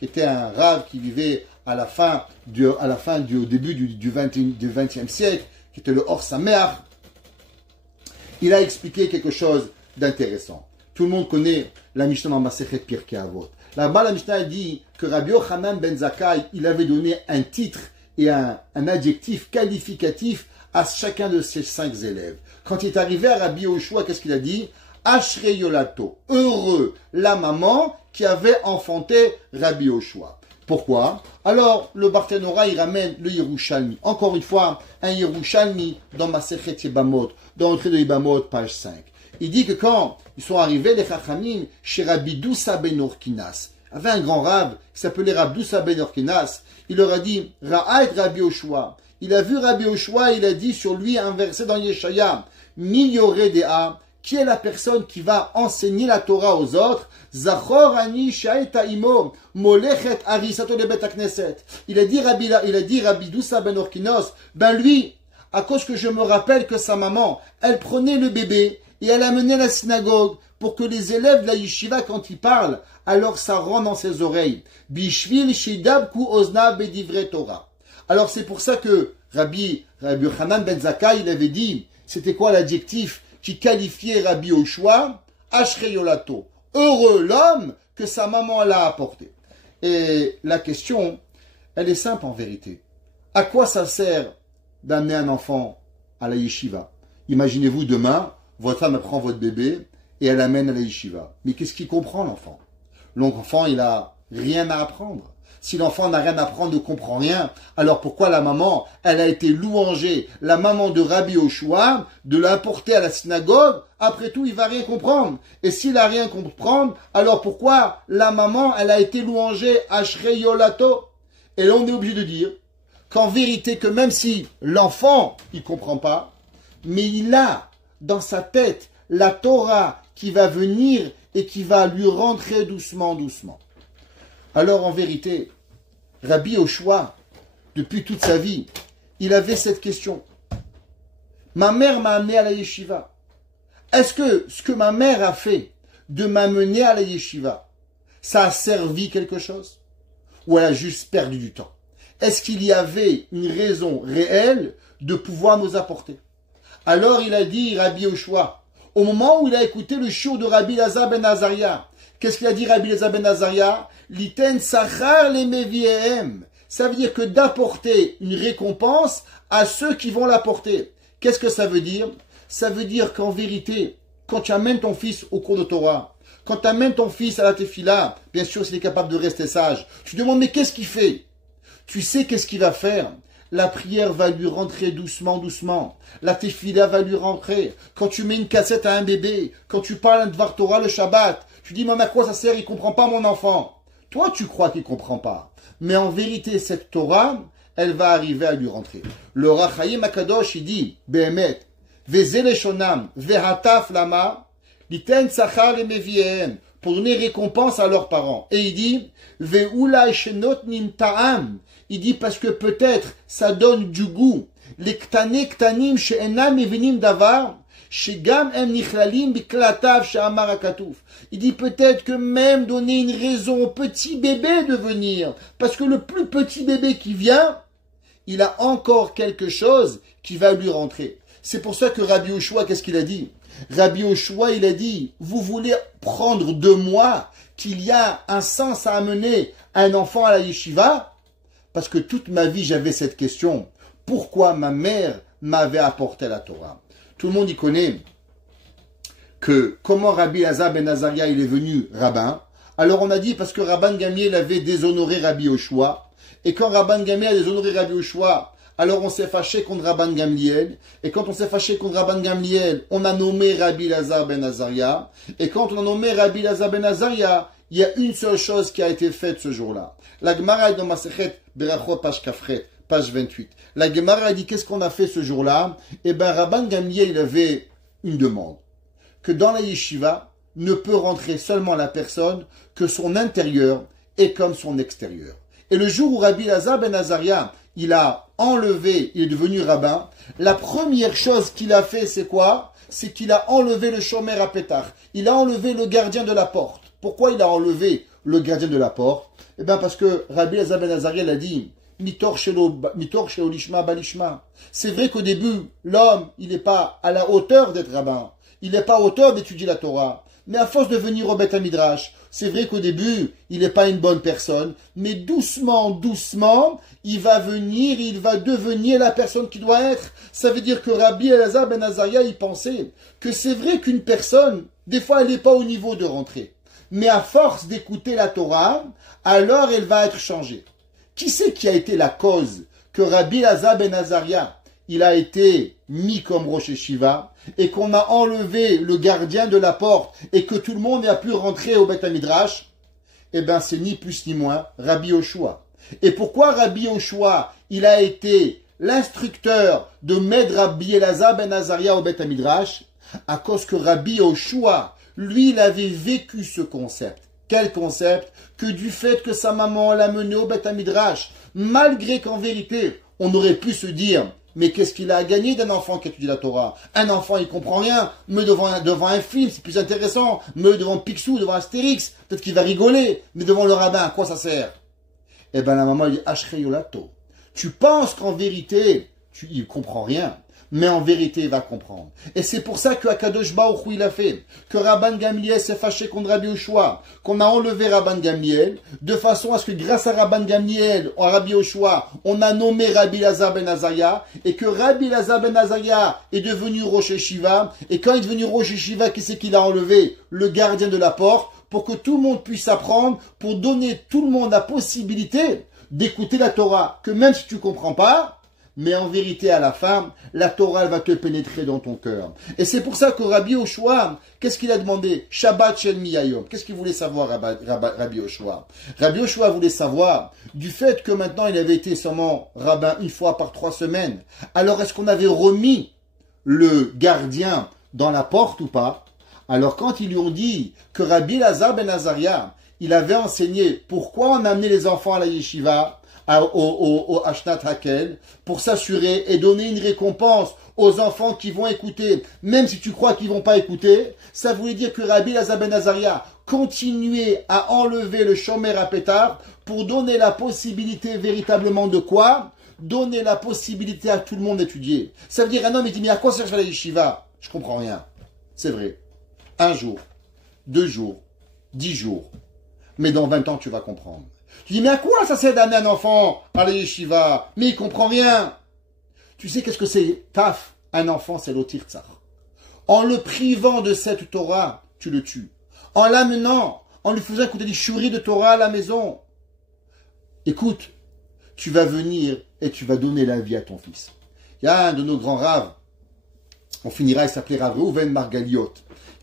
qui était un rave qui vivait au début du 20e siècle, qui était le Or Sameach, il a expliqué quelque chose d'intéressant. Tout le monde connaît la Mishnah dans Masechet Pirkei Avot. Là-bas, la Mishnah dit que Rabbi Yochanan ben Zakkai, il avait donné un titre et un adjectif qualificatif à chacun de ses 5 élèves. Quand il est arrivé à Rabbi Yoshua, qu'est-ce qu'il a dit? Ashrei Yolato, heureux la maman qui avait enfanté Rabbi Yoshua. Pourquoi? Alors, le Barthénora, il ramène le Yerushalmi. Encore une fois, un Yerushalmi dans Masechet Yebamot, dans l'entrée de Yebamot, page 5. Il dit que quand ils sont arrivés, les Chachamim, chez Rabbi Doussa ben Orkinas, il y avait un grand rave qui s'appelait Rabbi Doussa ben Orkinas, il leur a dit, Ra'ait Rabbi Yoshua. Il a vu Rabbi Yoshua, il a dit sur lui un verset dans Yeshaya, Milyore Dea, qui est la personne qui va enseigner la Torah aux autres, Zachor ani shaita imo, molechet arisato le bet hakneset. Il a dit Rabbi Doussa ben Orkinos, ben lui, à cause que je me rappelle que sa maman, elle prenait le bébé, et elle amenait à la synagogue pour que les élèves de la yeshiva, quand ils parlent, alors ça rentre dans ses oreilles. Bishvil shidabku ozna bedivre Torah. Alors c'est pour ça que Rabbi Yochanan ben Zakkai, il avait dit, c'était quoi l'adjectif qui qualifiait Rabbi Yoshua? Ashrei Yolato. Heureux l'homme que sa maman l'a apporté. Et la question, elle est simple en vérité. À quoi ça sert d'amener un enfant à la yeshiva? Imaginez-vous demain, votre femme prend votre bébé et elle l'amène à la yeshiva. Mais qu'est-ce qu'il comprend l'enfant? L'enfant, il a rien à apprendre. Si l'enfant n'a rien à apprendre, ne comprend rien, alors pourquoi la maman, elle a été louangée, la maman de Rabbi Yoshua, de l'apporter à la synagogue, après tout, il va rien comprendre. Et s'il a rien comprendre, alors pourquoi la maman, elle a été louangée Ashrei Yolato? Et là, on est obligé de dire qu'en vérité, que même si l'enfant, il comprend pas, mais il a dans sa tête la Torah qui va venir et qui va lui rentrer doucement, doucement. Alors en vérité, Rabbi Yoshua, depuis toute sa vie, il avait cette question. Ma mère m'a amené à la yeshiva. Est-ce que ce que ma mère a fait de m'amener à la yeshiva, ça a servi quelque chose? Ou elle a juste perdu du temps? Est-ce qu'il y avait une raison réelle de pouvoir nous apporter? Alors il a dit, Rabbi Yoshua, au moment où il a écouté le shiur de Rabbi Elazar ben Azaria, qu'est-ce qu'il a dit Rabbi Elazar ben Azaria? Liten sachar le meviehem. Ça veut dire que d'apporter une récompense à ceux qui vont l'apporter. Qu'est-ce que ça veut dire? Ça veut dire qu'en vérité, quand tu amènes ton fils au cours de Torah, quand tu amènes ton fils à la tefila, bien sûr s'il est capable de rester sage, tu demandes mais qu'est-ce qu'il fait? Tu sais qu'est-ce qu'il va faire? La prière va lui rentrer doucement, doucement. La tefila va lui rentrer. Quand tu mets une cassette à un bébé, quand tu parles un Dvar Torah le Shabbat, tu dis, mais à quoi ça sert? Il comprend pas mon enfant. Toi, tu crois qu'il comprend pas. Mais en vérité, cette Torah, elle va arriver à lui rentrer. Le Rachayim Akadosh, il dit, Behemet, Vezele Shonam, Vehataf Lama, Liten Sachar le Meviehem, pour donner récompense à leurs parents. Et il dit, Ve'ula Shenot Nim Ta'am, il dit parce que peut-être ça donne du goût. Les Ktane Ktanim She'enam Evenim Davar, Shegam Em Nichlalim Biklatav She'amar Akatouf. Il dit peut-être que même donner une raison au petit bébé de venir, parce que le plus petit bébé qui vient, il a encore quelque chose qui va lui rentrer. C'est pour ça que Rabbi Yoshua, qu'est-ce qu'il a dit? Rabbi Yoshua, il a dit, vous voulez prendre de moi qu'il y a un sens à amener un enfant à la yeshiva? Parce que toute ma vie, j'avais cette question. Pourquoi ma mère m'avait apporté la Torah? Tout le monde y connaît que comment Rabbi Elazar ben Azaria il est venu rabbin. Alors on a dit parce que Rabban Gamliel avait déshonoré Rabbi Yoshua. Et quand Rabban Gamliel a déshonoré Rabbi Yoshua, alors on s'est fâché contre Rabban Gamliel. Et quand on s'est fâché contre Rabban Gamliel, on a nommé Rabbi Elazar ben Azaria. Et quand on a nommé Rabbi Elazar ben Azaria, il y a une seule chose qui a été faite ce jour-là. La Gemara est dans Masechet Berachot, page Kafret, page 28. La Gemara a dit qu'est-ce qu'on a fait ce jour-là? Eh bien, Rabban Gamliel, il avait une demande. Que dans la yeshiva, ne peut rentrer seulement la personne que son intérieur est comme son extérieur. Et le jour où Rabbi Elazar ben Azaria, il a enlevé, il est devenu rabbin, la première chose qu'il a fait, c'est quoi? C'est qu'il a enlevé le shomer à pétard. Il a enlevé le gardien de la porte. Pourquoi il a enlevé le gardien de la porte? Eh bien, parce que Rabbi Elazar ben Azaria l'a dit, Mitor shelo lishma balishma. C'est vrai qu'au début, l'homme, il n'est pas à la hauteur d'être rabbin. Il n'est pas à hauteur d'étudier la Torah. Mais à force de venir au Beth Midrash, c'est vrai qu'au début, il n'est pas une bonne personne. Mais doucement, doucement, il va venir, il va devenir la personne qu'il doit être. Ça veut dire que Rabbi Elazar ben Azaria, il pensait que c'est vrai qu'une personne, des fois, elle n'est pas au niveau de rentrer. Mais à force d'écouter la Torah, alors elle va être changée. Qui c'est qui a été la cause que Rabbi Elazar ben Azaria, il a été mis comme Rosh Yeshiva et qu'on a enlevé le gardien de la porte et que tout le monde a pu rentrer au Beth Midrash? Eh bien, c'est ni plus ni moins Rabbi Yoshua. Et pourquoi Rabbi Yoshua, il a été l'instructeur de mettre Rabbi Elazar ben Azaria au Beth Midrash? À cause que Rabbi Yoshua, lui, il avait vécu ce concept. Quel concept? Que du fait que sa maman l'a mené au Beth Midrash, malgré qu'en vérité, on aurait pu se dire, mais qu'est-ce qu'il a à gagner d'un enfant qui étudie la Torah? Un enfant, il comprend rien, mais devant un film, c'est plus intéressant, mais devant Picsou, devant Astérix, peut-être qu'il va rigoler, mais devant le rabbin, à quoi ça sert? Eh bien, la maman, elle dit, Ashrei Yolato. Tu penses qu'en vérité, il comprend rien. Mais en vérité, il va comprendre. Et c'est pour ça que Akadosh Baruch Hu, il a fait que Rabban Gamliel s'est fâché contre Rabbi Yoshua, qu'on a enlevé Rabban Gamliel, de façon à ce que grâce à Rabban Gamliel, à Rabbi Yoshua, on a nommé Rabbi Elazar ben Azaria, et que Rabbi Elazar ben Azaria est devenu Rosh Yeshiva, et quand il est devenu Rosh Yeshiva, qui c'est qu'il a enlevé? Le gardien de la porte, pour que tout le monde puisse apprendre, pour donner tout le monde la possibilité d'écouter la Torah, que même si tu ne comprends pas, mais en vérité, à la fin, la Torah elle va te pénétrer dans ton cœur. Et c'est pour ça que Rabbi Yoshua, qu'est-ce qu'il a demandé? Shabbat Shel Miyayom. Qu'est-ce qu'il voulait savoir, Rabbi Yoshua? Rabbi Yoshua voulait savoir, du fait que maintenant il avait été seulement rabbin une fois par 3 semaines, alors est-ce qu'on avait remis le gardien dans la porte ou pas? Alors quand ils lui ont dit que Rabbi Elazar ben Azaria, il avait enseigné pourquoi on a amené les enfants à la yeshiva, au Ashnat Hakel, pour s'assurer et donner une récompense aux enfants qui vont écouter, même si tu crois qu'ils vont pas écouter, ça voulait dire que Rabbi Elazar ben Azaria continuait à enlever le shomer à pétard pour donner la possibilité véritablement de quoi? Donner la possibilité à tout le monde d'étudier. Ça veut dire un homme il dit mais à quoi sert la yeshiva? Je comprends rien. C'est vrai. 1 jour, 2 jours, 10 jours. Mais dans 20 ans tu vas comprendre. Tu dis, mais à quoi ça sert d'amener un enfant à la yeshiva? Mais il comprend rien. Tu sais qu'est-ce que c'est? Taf, un enfant, c'est l'otirtzar. En le privant de cette Torah, tu le tues. En l'amenant, en lui faisant écouter des chouris de Torah à la maison. Écoute, tu vas venir et tu vas donner la vie à ton fils. Il y a un de nos grands raves, on finira, il s'appelait Rav Reuven Margaliot.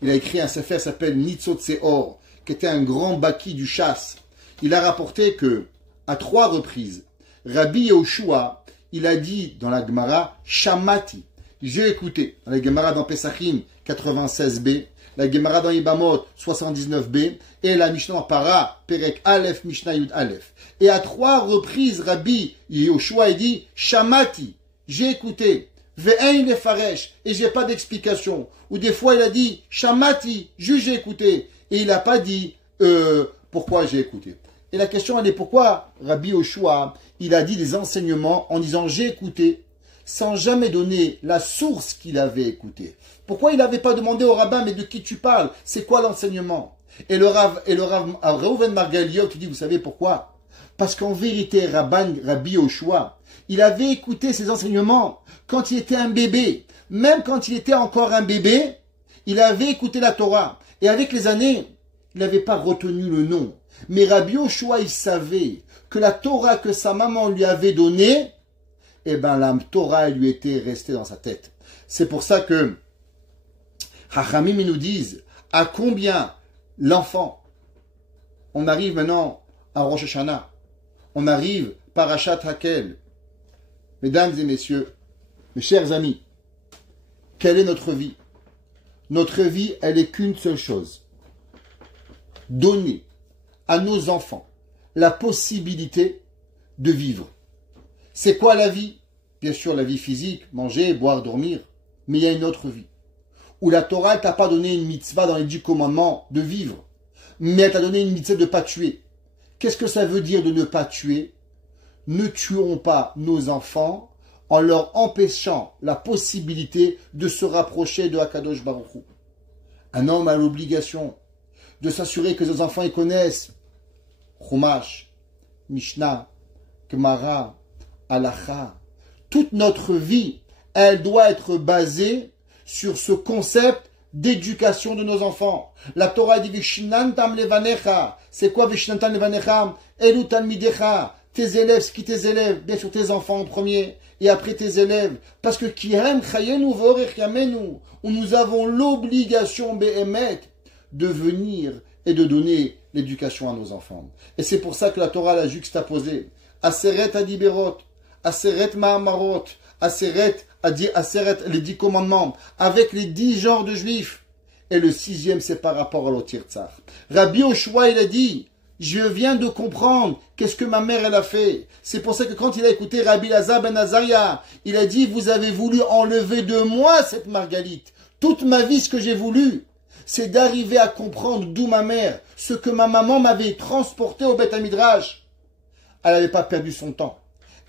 Il a écrit un sefer qui s'appelle Nitzot Seor, qui était un grand baki du chasse. Il a rapporté que, à 3 reprises, Rabbi Yehoshua, il a dit dans la Gemara, Shamati, j'ai écouté, dans la Gemara dans Pesachim 96b, la Gemara dans Ibamot 79b, et la Mishnah en Para, Perek Aleph, Mishnah Yud Aleph. Et à 3 reprises, Rabbi Yehoshua a dit, Shamati, j'ai écouté, Ve'ein lefaresh, et j'ai pas d'explication. Ou des fois il a dit, Shamati, j'ai écouté, et il n'a pas dit, pourquoi j'ai écouté. Et la question, elle est pourquoi Rabbi Yoshua, il a dit des enseignements en disant j'ai écouté, sans jamais donner la source qu'il avait écouté. Pourquoi il n'avait pas demandé au rabbin, mais de qui tu parles? C'est quoi l'enseignement? Et le Rav Reuven Margaliot, il dit, vous savez pourquoi? Parce qu'en vérité, Rabbi Yoshua, il avait écouté ses enseignements quand il était un bébé. Même quand il était encore un bébé, il avait écouté la Torah. Et avec les années, il n'avait pas retenu le nom. Mais Rabbi Yoshua, il savait que la Torah que sa maman lui avait donnée, eh ben la Torah elle lui était restée dans sa tête. C'est pour ça que Chachamim nous disent à combien l'enfant, on arrive maintenant à Rosh Hashanah, on arrive Parashat Hakel. Mesdames et messieurs, mes chers amis, quelle est notre vie? Notre vie, elle est qu'une seule chose. Donner à nos enfants la possibilité de vivre. C'est quoi la vie? Bien sûr, la vie physique, manger, boire, dormir. Mais il y a une autre vie. Où la Torah ne t'a pas donné une mitzvah dans les 10 commandements de vivre. Mais elle t'a donné une mitzvah de ne pas tuer. Qu'est-ce que ça veut dire de ne pas tuer? Ne tuons pas nos enfants en leur empêchant la possibilité de se rapprocher de Hakadosh Baruch Hu. Un homme a l'obligation de s'assurer que ses enfants y connaissent Chumash, Mishnah, Gemara, Halacha. Toute notre vie, elle doit être basée sur ce concept d'éducation de nos enfants. La Torah dit Vishnantam levanecha. C'est quoi Vishnantam levanecha? Elu talmidecha. Tes élèves, ce qui tes élèves, bien sûr tes enfants en premier, et après tes élèves. Parce que Kirem chayenu vorech yamenu, où nous avons l'obligation behemet de venir et de donner l'éducation à nos enfants. Et c'est pour ça que la Torah l'a juxtaposé. Aseret adiberot, Aseret mahamarot, Aseret, les 10 commandements, avec les 10 genres de juifs. Et le 6e, c'est par rapport à l'otirtzar. Rabbi Yoshua, il a dit, je viens de comprendre qu'est-ce que ma mère, elle a fait. C'est pour ça que quand il a écouté Rabbi Elazar ben Azaria, il a dit, vous avez voulu enlever de moi cette margalite. Toute ma vie, ce que j'ai voulu, c'est d'arriver à comprendre d'où ma mère, ce que ma maman m'avait transporté au Beth Midrash. Elle n'avait pas perdu son temps.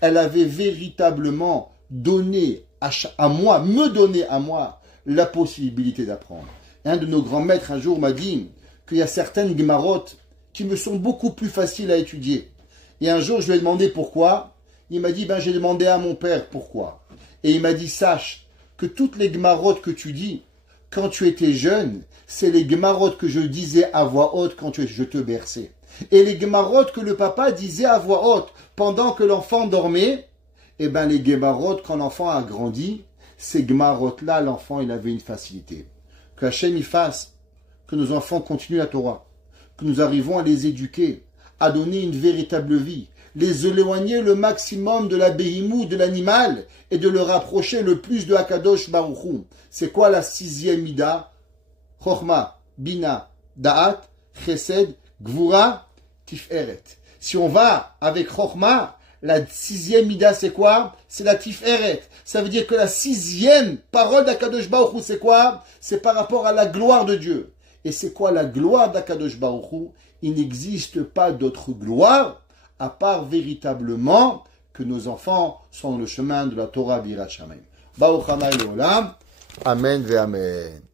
Elle avait véritablement donné à moi, me donner à moi, la possibilité d'apprendre. Un de nos grands maîtres un jour m'a dit qu'il y a certaines Gemarot qui me sont beaucoup plus faciles à étudier. Et un jour, je lui ai demandé pourquoi. Il m'a dit, j'ai demandé à mon père pourquoi. Et il m'a dit, sache que toutes les Gemarot que tu dis, quand tu étais jeune, c'est les Gemarot que je disais à voix haute quand je te berçais. Et les Gemarot que le papa disait à voix haute pendant que l'enfant dormait, eh bien les Gemarot, quand l'enfant a grandi, ces Gemarot-là, l'enfant, il avait une facilité. Que Hachem y fasse, que nos enfants continuent la Torah, que nous arrivons à les éduquer, à donner une véritable vie, les éloigner le maximum de la béhimou, de l'animal, et de le rapprocher le plus de Hakadosh Baruch Hu. C'est quoi la 6e Mida? Chochma, Bina, Da'at, Chesed, Gvura, Tiferet. Si on va avec Chochma, la 6e Mida c'est quoi? C'est la Tiferet. Ça veut dire que la 6e parole d'Hakadosh Baruch Hu c'est quoi? C'est par rapport à la gloire de Dieu. Et c'est quoi la gloire d'Hakadosh Baruch Hu? Il n'existe pas d'autre gloire à part véritablement que nos enfants sont dans le chemin de la Torah Birat Shamayim. Baruch Hanai Leolam. Amen ve Amen.